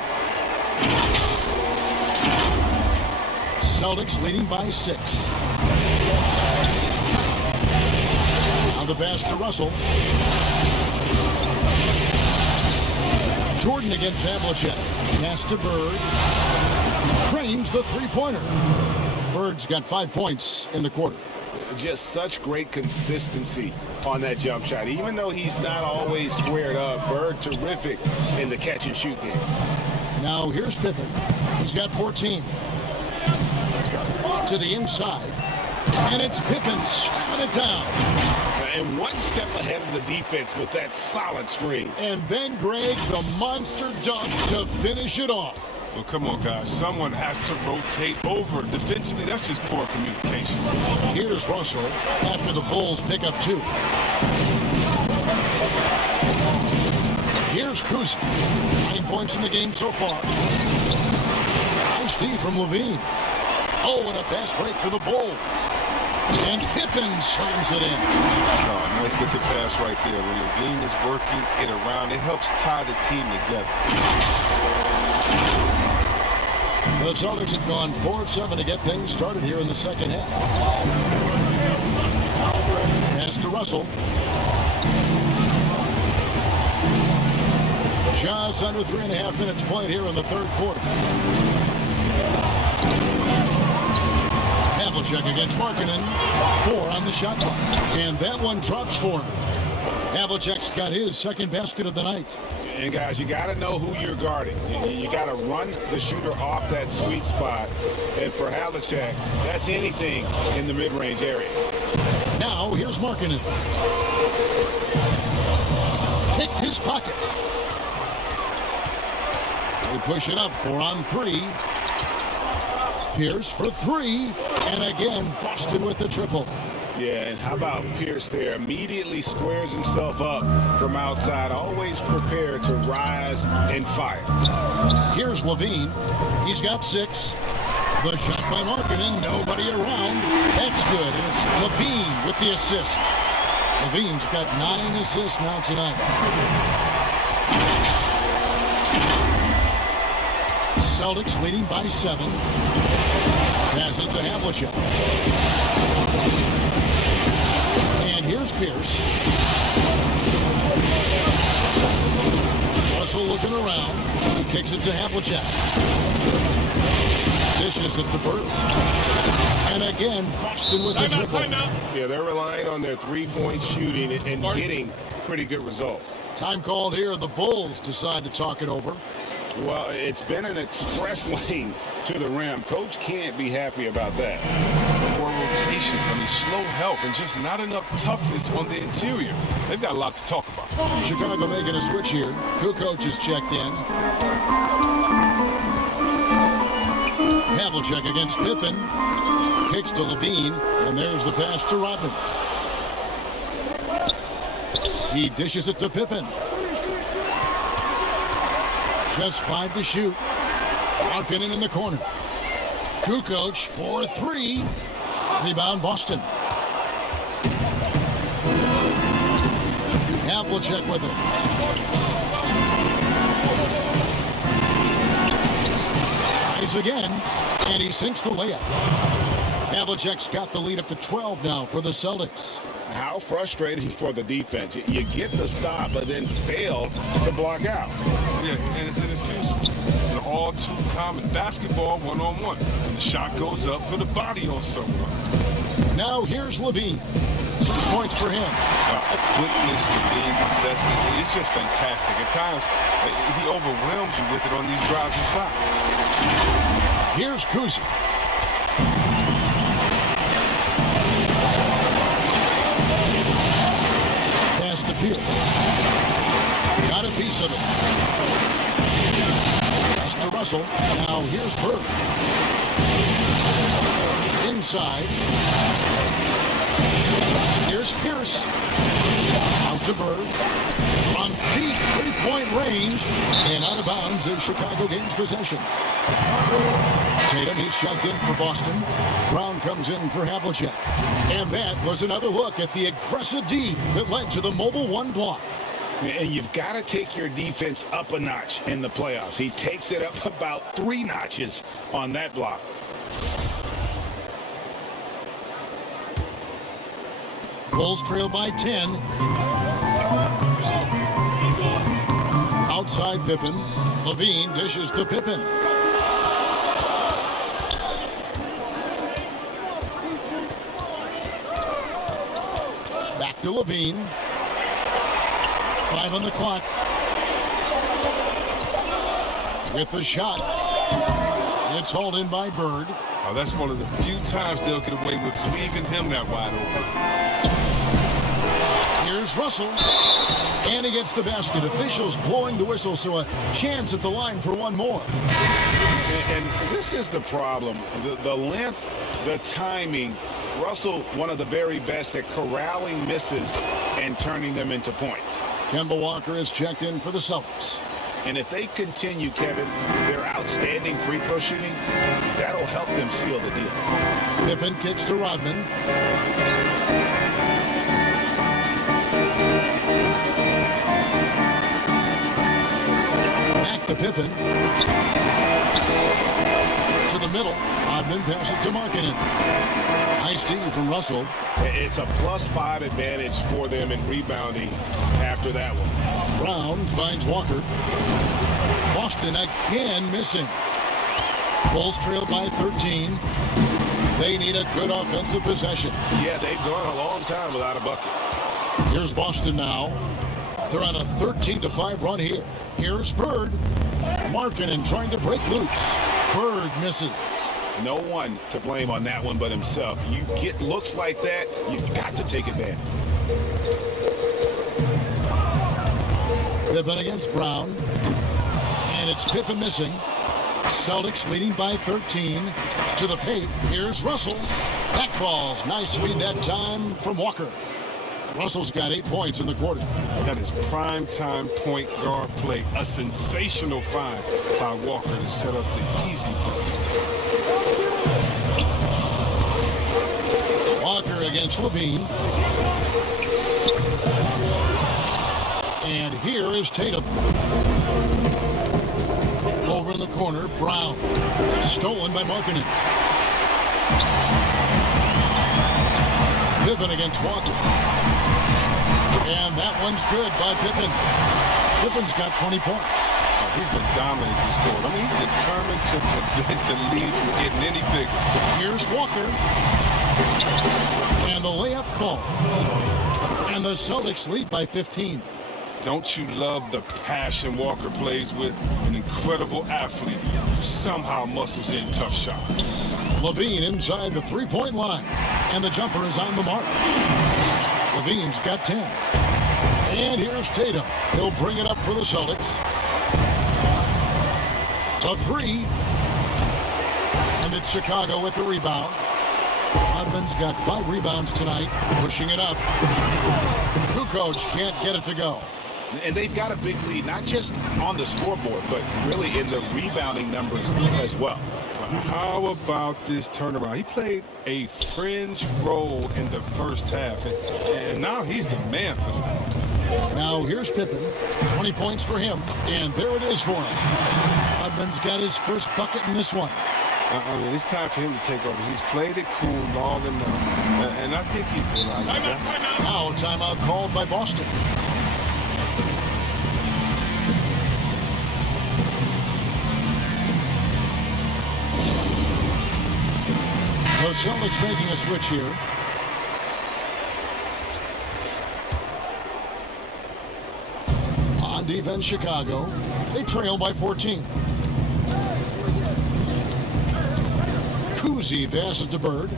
Celtics leading by 6. Now the pass to Russell. Jordan against Havlicek. Pass to Bird. Trains the three-pointer. Bird's got 5 points in the quarter. Just such great consistency on that jump shot. Even though he's not always squared up, Bird terrific in the catch-and-shoot game. Now here's Pippen. He's got 14. To the inside. And it's Pippen slamming it down. And one step ahead of the defense with that solid screen. And then, Greg, the monster dunk to finish it off. Well, come on, guys. Someone has to rotate over. Defensively, that's just poor communication. Here's Russell after the Bulls pick up 2. Here's Kuzi. 9 points in the game so far. Nice D from Levine. Oh, and a fast break for the Bulls. And Pippen slams it in. Oh, nice looking pass right there. When Levine is working it around, it helps tie the team together. The Celtics have gone 4 of 7 to get things started here in the second half. Pass to Russell. Just under 3.5 minutes played here in the third quarter. Havlicek against Markkanen. 4 on the shot clock. And that one drops for him. Havlicek's got his second basket of the night. And guys, you got to know who you're guarding. You got to run the shooter off that sweet spot. And for Havlicek, that's anything in the mid-range area. Now, here's Markkanen. Picked his pocket. They push it up 4 on 3. Pierce for 3. And again, Boston with the triple. Yeah, and how about Pierce there? Immediately squares himself up from outside, always prepared to rise and fire. Here's Levine. He's got 6. The shot by Markkanen, nobody around. That's good, and it's Levine with the assist. Levine's got 9 assists now tonight. Celtics leading by 7. Passes to Havlicek. And here's Pierce. Russell looking around. He kicks it to Havlicek. Dishes it to Bird. And again, Boston with the triple. Yeah, they're relying on their three-point shooting and getting pretty good results. Time called here. The Bulls decide to talk it over. Well, it's been an express lane to the rim. Coach can't be happy about that. Poor rotations. I mean, slow help and just not enough toughness on the interior. They've got a lot to talk about. Chicago making a switch here. Kukoc is checked in. Havlicek against Pippen. Kicks to Levine. And there's the pass to Rodman. He dishes it to Pippen. Just 5 to shoot. Markkanen in the corner. Kukoc for three. Rebound Boston. Havlicek with it. Tries again, and he sinks the layup. Havlicek's got the lead up to 12 now for the Celtics. How frustrating for the defense. You get the stop, but then fail to block out. Yeah, and it's inexcusable. It's all too common. Basketball one-on-one. When the shot goes up, put a body on someone. Now here's Levine. 6 points for him. The quickness Levine possesses, it's just fantastic. At times, he overwhelms you with it on these drives inside. Here's Kuzi. Pass to Pierce. Got a piece of it. Pass to Russell. Now here's Bird. Inside. Here's Pierce. Out to Bird. On deep three-point range. And out of bounds as Chicago gains possession. Tatum, he's shoved in for Boston. Brown comes in for Havlicek. And that was another look at the aggressive D that led to the mobile one block. And you've got to take your defense up a notch in the playoffs. He takes it up about 3 notches on that block. Bulls trail by 10. Outside Pippen. Levine dishes to Pippen. Back to Levine. 5 on the clock. With the shot. It's hauled in by Bird. Oh, that's one of the few times they'll get away with leaving him that wide open. Here's Russell. And he gets the basket. Officials blowing the whistle, so a chance at the line for one more. And this is the problem. The length, the timing. Russell, one of the very best at corralling misses and turning them into points. Kemba Walker is checked in for the Celtics. And if they continue, Kevin, their outstanding free throw shooting, that'll help them seal the deal. Pippen kicks to Rodman. Back to Pippen. To the middle. Rodman passes to Markkanen. Nice D from Russell. It's a +5 advantage for them in rebounding after that one. Brown finds Walker. Boston again missing. Bulls trail by 13. They need a good offensive possession. Yeah, they've gone a long time without a bucket. Here's Boston now. They're on a 13-5 run here. Here's Bird. Markkanen trying to break loose. Bird misses. No one to blame on that one but himself. You get looks like that, you've got to take advantage. Pippen against Brown. And it's Pippen missing. Celtics leading by 13. To the paint. Here's Russell. Back falls. Nice feed that time from Walker. Russell's got 8 points in the quarter. That is prime-time point guard play. A sensational find by Walker to set up the easy bucket. Walker against Levine. And here is Tatum. Over in the corner, Brown. Stolen by Markkanen. Pippen against Walker. And that one's good by Pippen. Pippen's got 20 points. Oh, he's been dominant this quarter. I mean, he's determined to prevent the lead from getting any bigger. Here's Walker. And the layup falls. And the Celtics lead by 15. Don't you love the passion Walker plays with? An incredible athlete who somehow muscles in tough shots. Levine inside the three-point line. And the jumper is on the mark. Levine's got 10. And here's Tatum. He'll bring it up for the Celtics. A 3. And it's Chicago with the rebound. Rodman's got 5 rebounds tonight. Pushing it up. Kukoc can't get it to go. And they've got a big lead, not just on the scoreboard, but really in the rebounding numbers as well. How about this turnaround? He played a fringe role in the first half, and now he's the man for them. Now here's Pippen, 20 points for him, and there it is for him. Hudman's got his first bucket in this one. I mean, it's time for him to take over. He's played it cool long enough, and I think he realizes that. Now timeout called by Boston. The Celtics making a switch here. On defense, Chicago. They trail by 14. Kuzi passes to Bird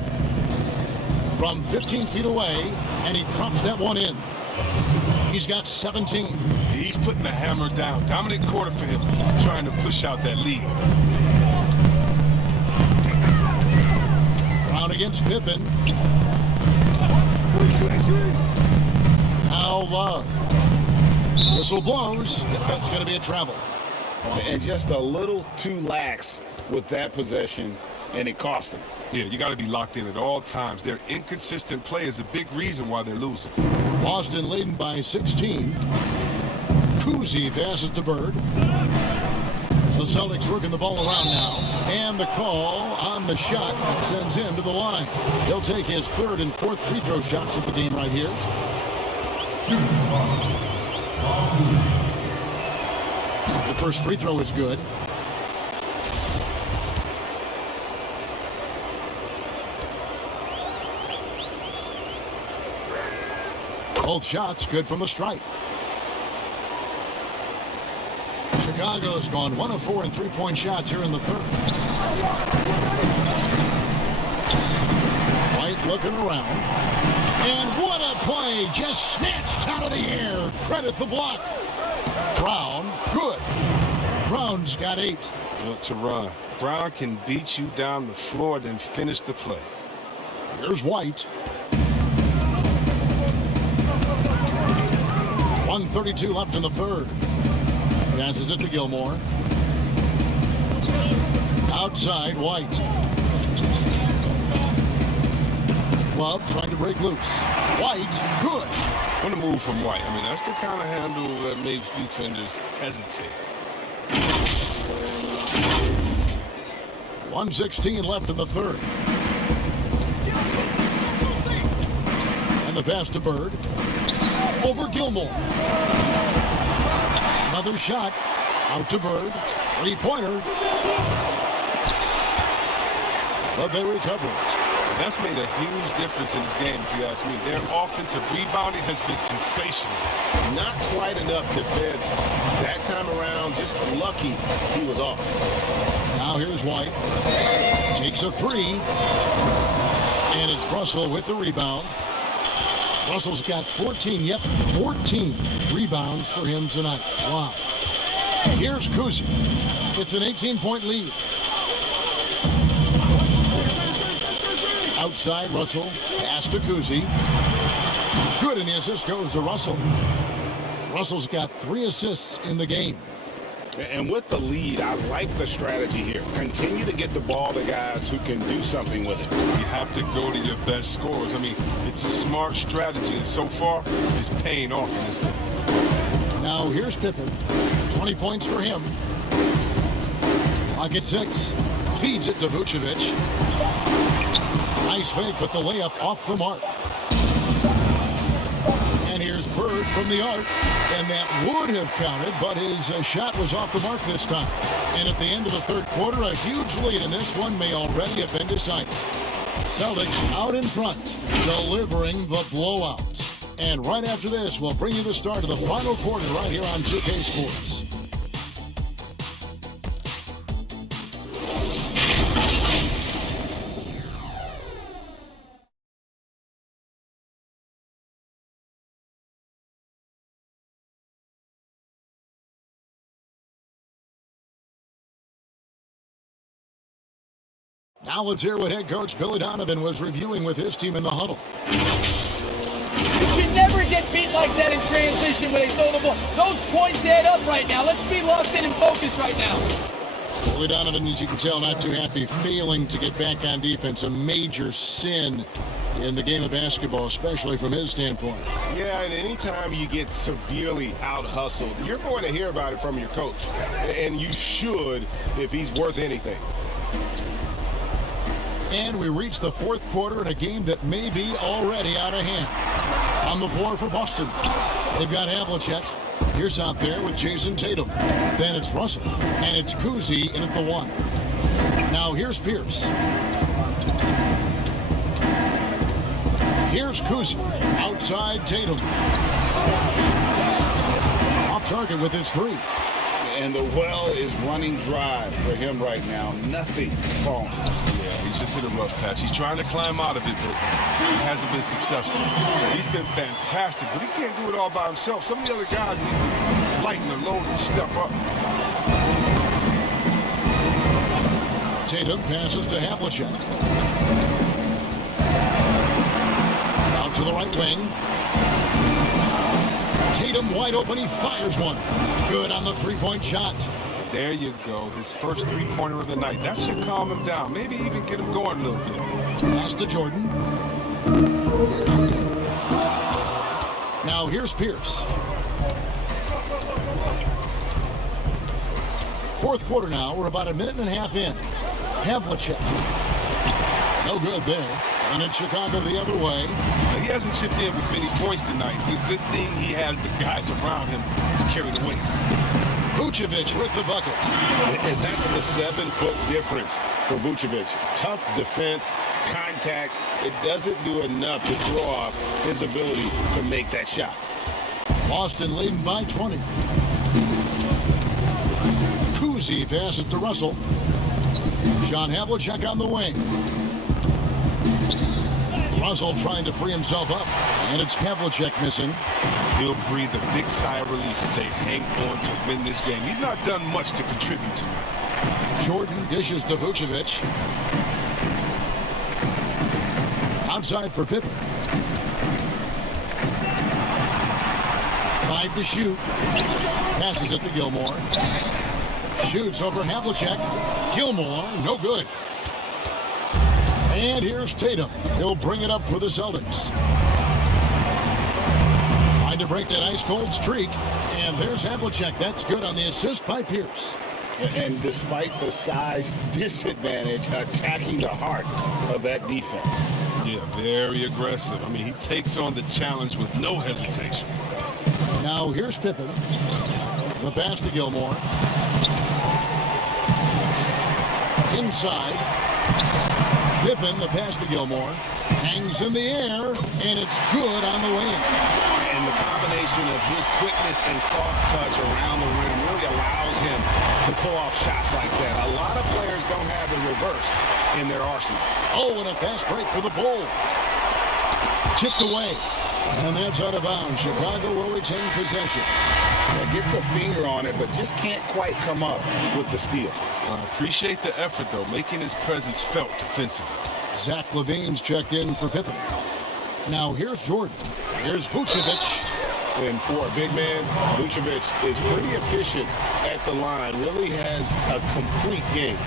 from 15 feet away, and he drops that one in. He's got 17. He's putting the hammer down. Dominant quarter for him, trying to push out that lead. Brown against Pippen. Now, whistle blows. That's going to be a travel. And just a little too lax with that possession, and it cost them. Yeah, you got to be locked in at all times. Their inconsistent play is a big reason why they're losing. Boston leading by 16. Kuzi passes to Bird. The Celtics working the ball around now. And the call on the shot that sends him to the line. He'll take his third and fourth free throw shots of the game right here. The first free throw is good. Both shots good from the stripe. Chicago's gone 1 of 4 in three-point shots here in the third. White looking around. And what a play! Just snatched out of the air. Credit the block. Brown, good. Brown's got 8. Look, Teron, Brown can beat you down the floor, then finish the play. Here's White. 1:32 left in the third. Passes it to Gilmore. Outside, White. Love trying to break loose. White, good. What a move from White. I mean, that's the kind of handle that makes defenders hesitate. 1:16 left in the third. And the pass to Bird. Over Gilmore. Another shot. Out to Bird. Three-pointer. But they recover it. That's made a huge difference in this game, if you ask me. Their offensive rebounding has been sensational. Not quite enough defense. That time around, just lucky he was off. Now here's White. Takes a three. And it's Russell with the rebound. Russell's got 14 rebounds for him tonight. Wow. Here's Kuzi. It's an 18-point lead. Outside, Russell. Pass to Kuzi. Good, and the assist goes to Russell. Russell's got 3 assists in the game. And with the lead, I like the strategy here. Continue to get the ball to guys who can do something with it. You have to go to your best scorers. I mean, it's a smart strategy, and so far, it's paying off in this game. Now here's Pippen. 20 points for him. Clock at 6. Feeds it to Vucevic. Nice fake, but the layup off the mark. And here's Bird from the arc. And that would have counted, but his shot was off the mark this time. And at the end of the third quarter, a huge lead in this one may already have been decided. Celtics out in front, delivering the blowout. And right after this, we'll bring you the start of the final quarter right here on 2K Sports. Now let's hear what head coach Billy Donovan was reviewing with his team in the huddle. You should never get beat like like that in transition when they throw the ball. Those points add up right now. Let's be locked in and focused right now. Willie Donovan, as you can tell, not too happy, failing to get back on defense. A major sin in the game of basketball, especially from his standpoint. Yeah, and anytime you get severely out-hustled, you're going to hear about it from your coach. And you should if he's worth anything. And we reach the fourth quarter in a game that may be already out of hand. On the floor for Boston, they've got Havlicek. Here's out there with Jason Tatum. Then it's Russell, and it's Kuzi in at the 1. Now here's Pierce. Here's Kuzi, outside Tatum. Off target with his 3. And the well is running dry for him right now. Nothing falling. Yeah, he's just hit a rough patch. He's trying to climb out of it, but he hasn't been successful. He's been fantastic, but he can't do it all by himself. Some of the other guys need to lighten the load and step up. Tatum passes to Havlicek. Out to the right wing. Tatum wide open, he fires one. Good on the three-point shot. There you go, his first three-pointer of the night. That should calm him down, maybe even get him going a little bit. Pass to Jordan. Now here's Pierce. Fourth quarter now, we're about a minute and a half in. Havlicek. No good there. And it's Chicago the other way. He hasn't chipped in with many points tonight. The good thing he has the guys around him to carry the weight. Vucevic with the bucket. And that's the 7-foot difference for Vucevic. Tough defense, contact. It doesn't do enough to throw off his ability to make that shot. Boston leading by 20. Kuzi passes to Russell. John Havlicek on the wing. Russell trying to free himself up, and it's Havlicek missing. He'll breathe a big sigh of relief as they hang on to win this game. He's not done much to contribute to it. Jordan dishes to Vucevic. Outside for Pippen. 5 to shoot. Passes it to Gilmore. Shoots over Havlicek. Gilmore, no good. And here's Tatum. He'll bring it up for the Celtics. Trying to break that ice-cold streak. And there's Havlicek. That's good on the assist by Pierce. And despite the size disadvantage, attacking the heart of that defense. Yeah, very aggressive. I mean, he takes on the challenge with no hesitation. Now here's Pippen. The pass to Gilmore. Inside. Pippen, the pass to Gilmore. Hangs in the air, and it's good on the wing. And the combination of his quickness and soft touch around the rim really allows him to pull off shots like that. A lot of players don't have the reverse in their arsenal. Oh, and a fast break for the Bulls. Tipped away. And that's out of bounds. Chicago will retain possession. Gets a finger on it, but just can't quite come up with the steal. I appreciate the effort, though, making his presence felt defensively. Zach LaVine's checked in for Pippen. Now here's Jordan. Here's Vucevic. And for a big man, Vucevic is pretty efficient at the line. Really has a complete game.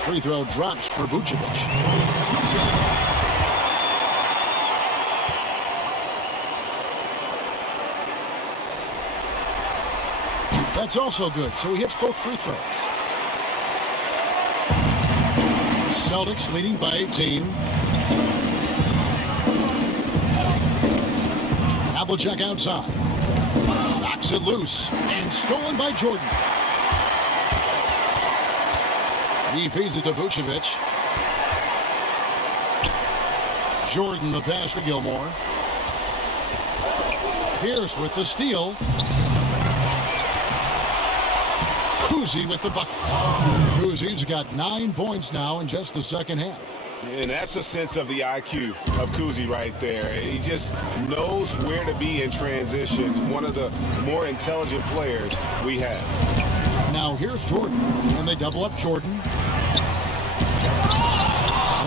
Free throw drops for Vucevic. That's also good, so he hits both free throws. Celtics leading by 18. Havlicek outside. Knocks it loose and stolen by Jordan. He feeds it to Vucevic. Jordan the pass to Gilmore. Pierce with the steal. Kuzi with the bucket. Kuzi's got 9 points now in just the second half. And that's a sense of the IQ of Kuzi right there. He just knows where to be in transition. One of the more intelligent players we have. Now here's Jordan, and they double up Jordan.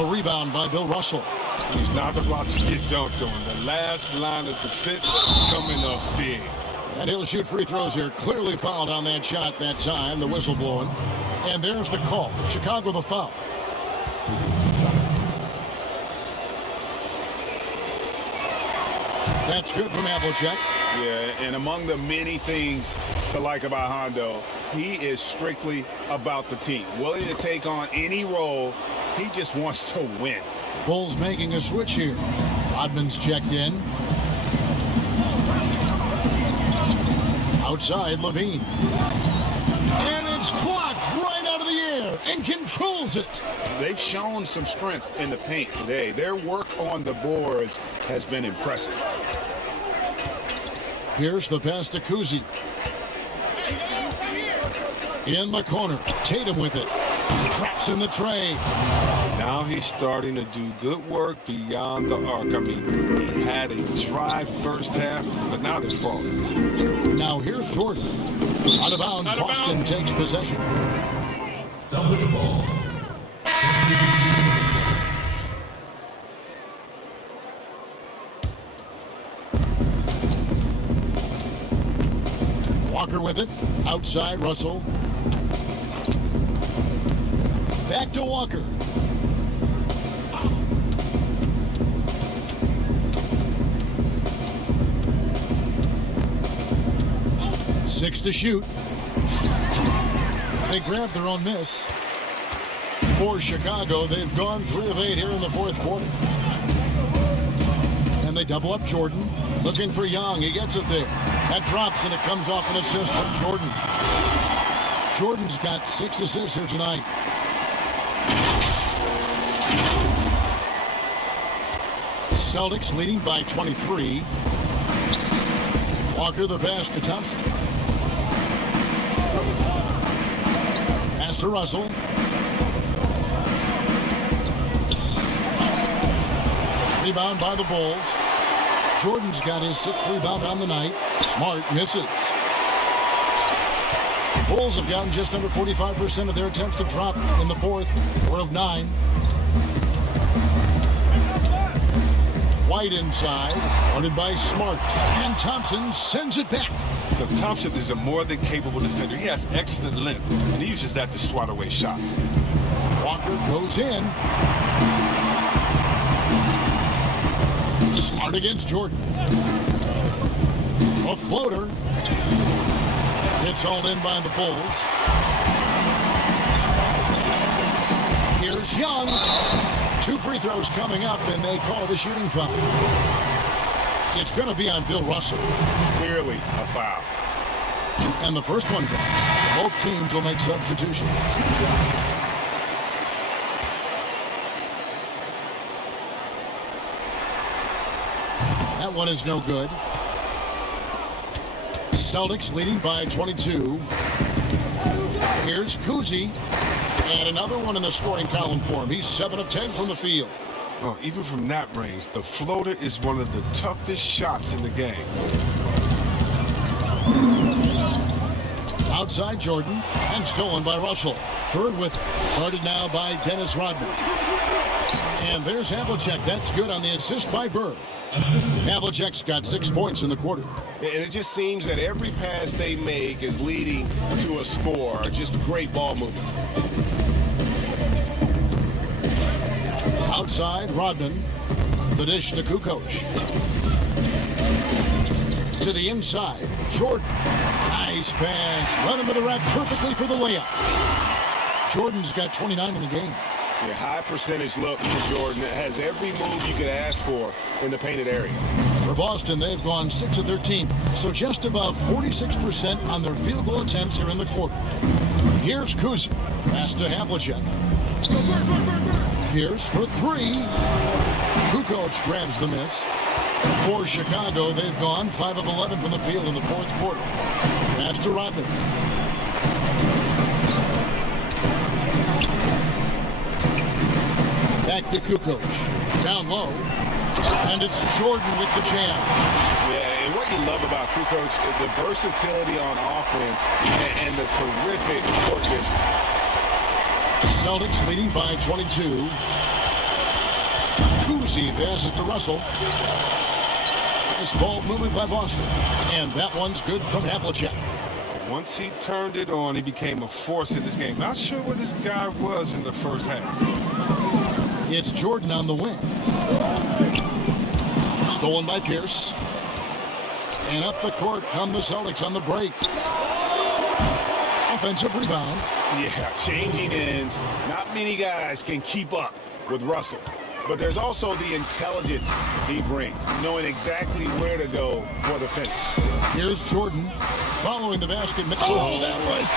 A rebound by Bill Russell. He's not about to get dunked on. The last line of defense coming up big. And he'll shoot free throws here. Clearly fouled on that shot that time. The whistle blowing. And there's the call. Chicago the foul. That's good from Havlicek. Yeah, and among the many things to like about Hondo, he is strictly about the team. Willing to take on any role. He just wants to win. Bulls making a switch here. Rodman's checked in. Outside, Levine. And it's blocked right out of the air and controls it. They've shown some strength in the paint today. Their work on the boards has been impressive. Here's the pass to Kuzi. In the corner, Tatum with it. Traps in the tray. Now he's starting to do good work beyond the arc. I mean, he had a dry first half, but now they're falling. Now here's Jordan. Out of bounds, Boston takes possession. Celtics ball. Walker with it. Outside, Russell. Back to Walker. Six to shoot. They grabbed their own miss. For Chicago, they've gone 3 of 8 here in the fourth quarter. And they double up Jordan. Looking for Young. He gets it there. That drops, and it comes off an assist from Jordan. Jordan's got 6 assists here tonight. Celtics leading by 23. Walker the pass to Thompson. Pass to Russell. Rebound by the Bulls. Jordan's got his 6th rebound on the night. Smart misses. The Bulls have gotten just under 45% of their attempts to drop in the fourth. 4 of 9. White inside, guarded by Smart. And Thompson sends it back. Look, Thompson is a more than capable defender. He has excellent length, and he uses that to swat away shots. Walker goes in. Smart against Jordan. A floater. It's hauled in by the Bulls. Here's Young. 2 free throws coming up, and they call the shooting foul. It's going to be on Bill Russell. Clearly a foul. And the first one drops. Both teams will make substitutions. That one is no good. Celtics leading by 22. Here's Kuzi. And another one in the scoring column for him. He's 7 of 10 from the field. Oh, even from that range, the floater is one of the toughest shots in the game. Outside Jordan, and stolen by Russell. Bird with it. Guarded now by Dennis Rodman. And there's Havlicek. That's good on the assist by Bird. Havlicek's got 6 points in the quarter. And it just seems that every pass they make is leading to a score. Just great ball movement. Outside, Rodman. The dish to Kukoc. To the inside, Jordan. Nice pass. Run him to the rack perfectly for the layup. Jordan's got 29 in the game. A high percentage look for Jordan. It has every move you could ask for in the painted area. For Boston, they've gone 6 of 13, so just above 46% on their field goal attempts here in the quarter. Here's Kuzi. Pass to Havlicek. Pierce for 3. Kukoc grabs the miss. For Chicago, they've gone 5 of 11 from the field in the fourth quarter. Pass to Rodman. Back to Kukoc. Down low. And it's Jordan with the jam. Yeah, and what you love about Kukoc is the versatility on offense and the terrific court vision. Celtics leading by 22. Kuzi passes to Russell. Nice ball movement by Boston. And that one's good from Havlicek. Once he turned it on, he became a force in this game. Not sure where this guy was in the first half. It's Jordan on the wing. Stolen by Pierce. And up the court come the Celtics on the break. Offensive rebound. Yeah, changing ends. Not many guys can keep up with Russell. But there's also the intelligence he brings, knowing exactly where to go for the finish. Here's Jordan following the basket. Oh, that was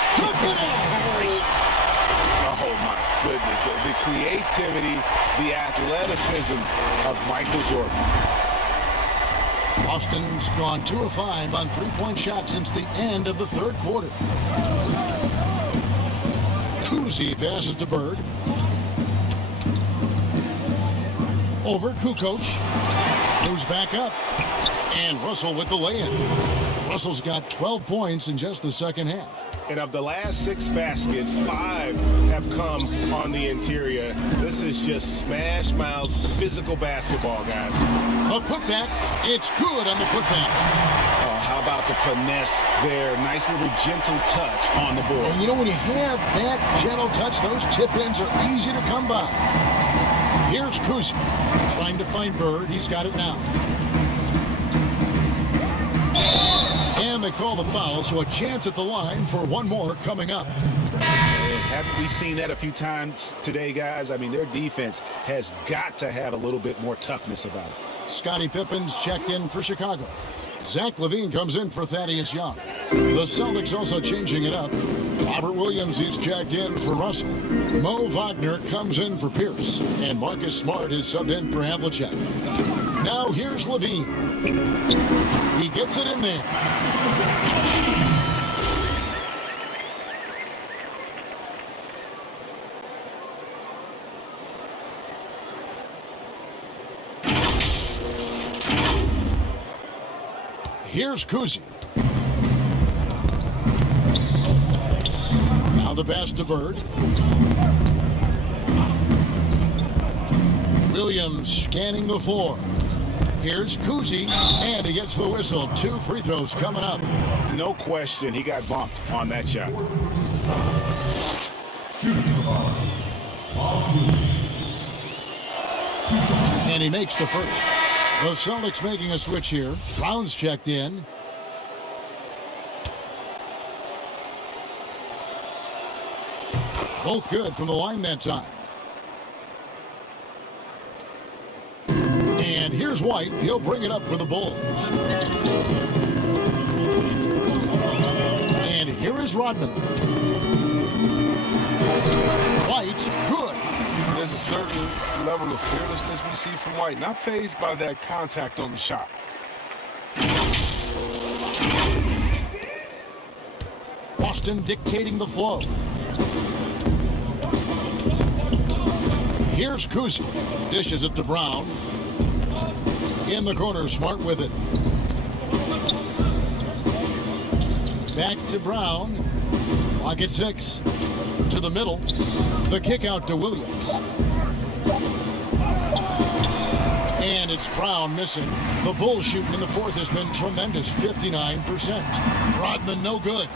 oh my goodness. The creativity, the athleticism of Michael Jordan. Boston's gone 2 of 5 on three-point shots since the end of the third quarter. Kuzi passes to Bird. Over Kukoc. Moves back up. And Russell with the lay-in. Russell's got 12 points in just the second half. And of the last 6 baskets, 5 have come on the interior. This is just smash-mouth physical basketball, guys. A putback. It's good on the putback. Oh, how about the finesse there? Nice little gentle touch on the board. And you know, when you have that gentle touch, those tip-ins are easy to come by. Here's Kuzi trying to find Bird. He's got it now. And they call the foul, so a chance at the line for one more coming up. Haven't we seen that a few times today, guys? I mean, their defense has got to have a little bit more toughness about it. Scottie Pippen's checked in for Chicago. Zach LaVine comes in for Thaddeus Young. The Celtics also changing it up. Robert Williams is checked in for Russell. Mo Wagner comes in for Pierce. And Marcus Smart is subbed in for Havlicek. Now here's LaVine. He gets it in there. Here's Kuzi. Now the pass to Bird. Williams scanning the floor. Here's Kuzi, and he gets the whistle. 2 free throws coming up. No question, he got bumped on that shot. And he makes the first. The Celtics making a switch here. Brown's checked in. Both good from the line that time. And here's White. He'll bring it up for the Bulls. And here is Rodman. White, good. There's a certain level of fearlessness we see from White, not fazed by that contact on the shot. Boston dictating the flow. Here's Kuzi. Dishes it to Brown. In the corner, Smart with it. Back to Brown. Clock at 6. To the middle. The kick out to Williams. And it's Brown missing. The Bulls shooting in the fourth has been tremendous, 59%. Rodman no good.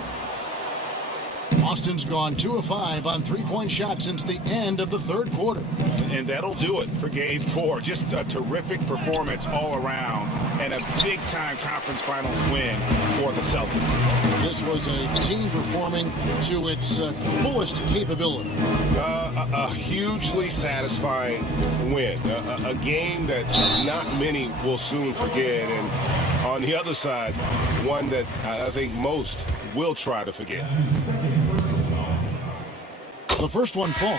Boston's gone 2 of 5 on three-point shots since the end of the third quarter. And that'll do it for Game 4. Just a terrific performance all around and a big-time conference finals win for the Celtics. This was a team performing to its fullest capability. A hugely satisfying win. A game that not many will soon forget. And on the other side, one that I think most will try to forget. The first one falls.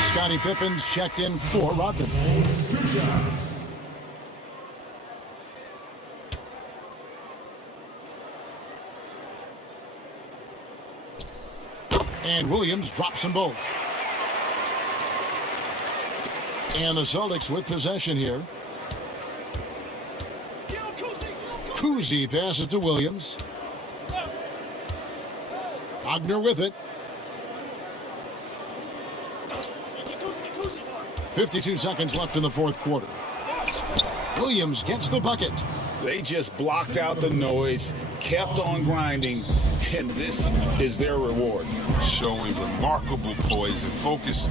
Scottie Pippen's checked in for Rodman. And Williams drops them both. And the Celtics with possession here. Kuzi passes to Williams. Wagner with it. 52 seconds left in the fourth quarter. Williams gets the bucket. They just blocked out the noise, kept on grinding, and this is their reward. Showing remarkable poise and focus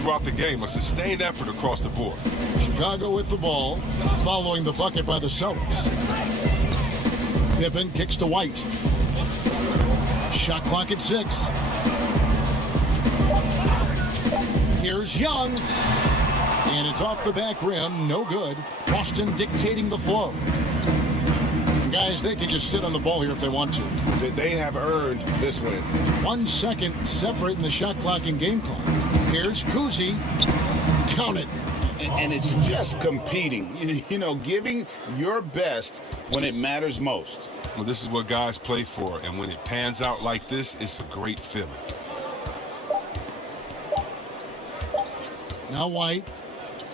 throughout the game, a sustained effort across the board. Chicago with the ball, following the bucket by the Celtics. Pippen kicks to White. Shot clock at 6. Here's Young. And it's off the back rim, no good. Boston dictating the flow. Guys, they can just sit on the ball here if they want to. They have earned this win. 1 second separating the shot clock and game clock. Here's Kuzi. Count it. And it's just competing, you know, giving your best when it matters most. Well, this is what guys play for, and when it pans out like this, it's a great feeling. Now White.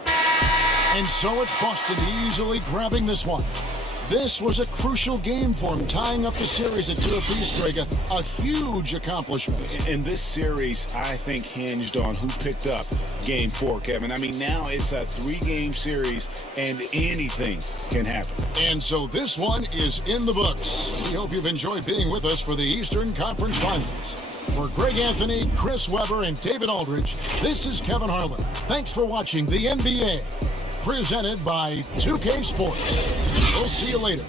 And so it's Boston easily grabbing this one. This was a crucial game for him, tying up the series at 2 apiece, Greg. A huge accomplishment. And this series, I think, hinged on who picked up Game 4, Kevin. I mean, now it's a 3-game series, and anything can happen. And so this one is in the books. We hope you've enjoyed being with us for the Eastern Conference Finals. For Greg Anthony, Chris Webber, and David Aldridge, this is Kevin Harlan. Thanks for watching the NBA, presented by 2K Sports. We'll see you later.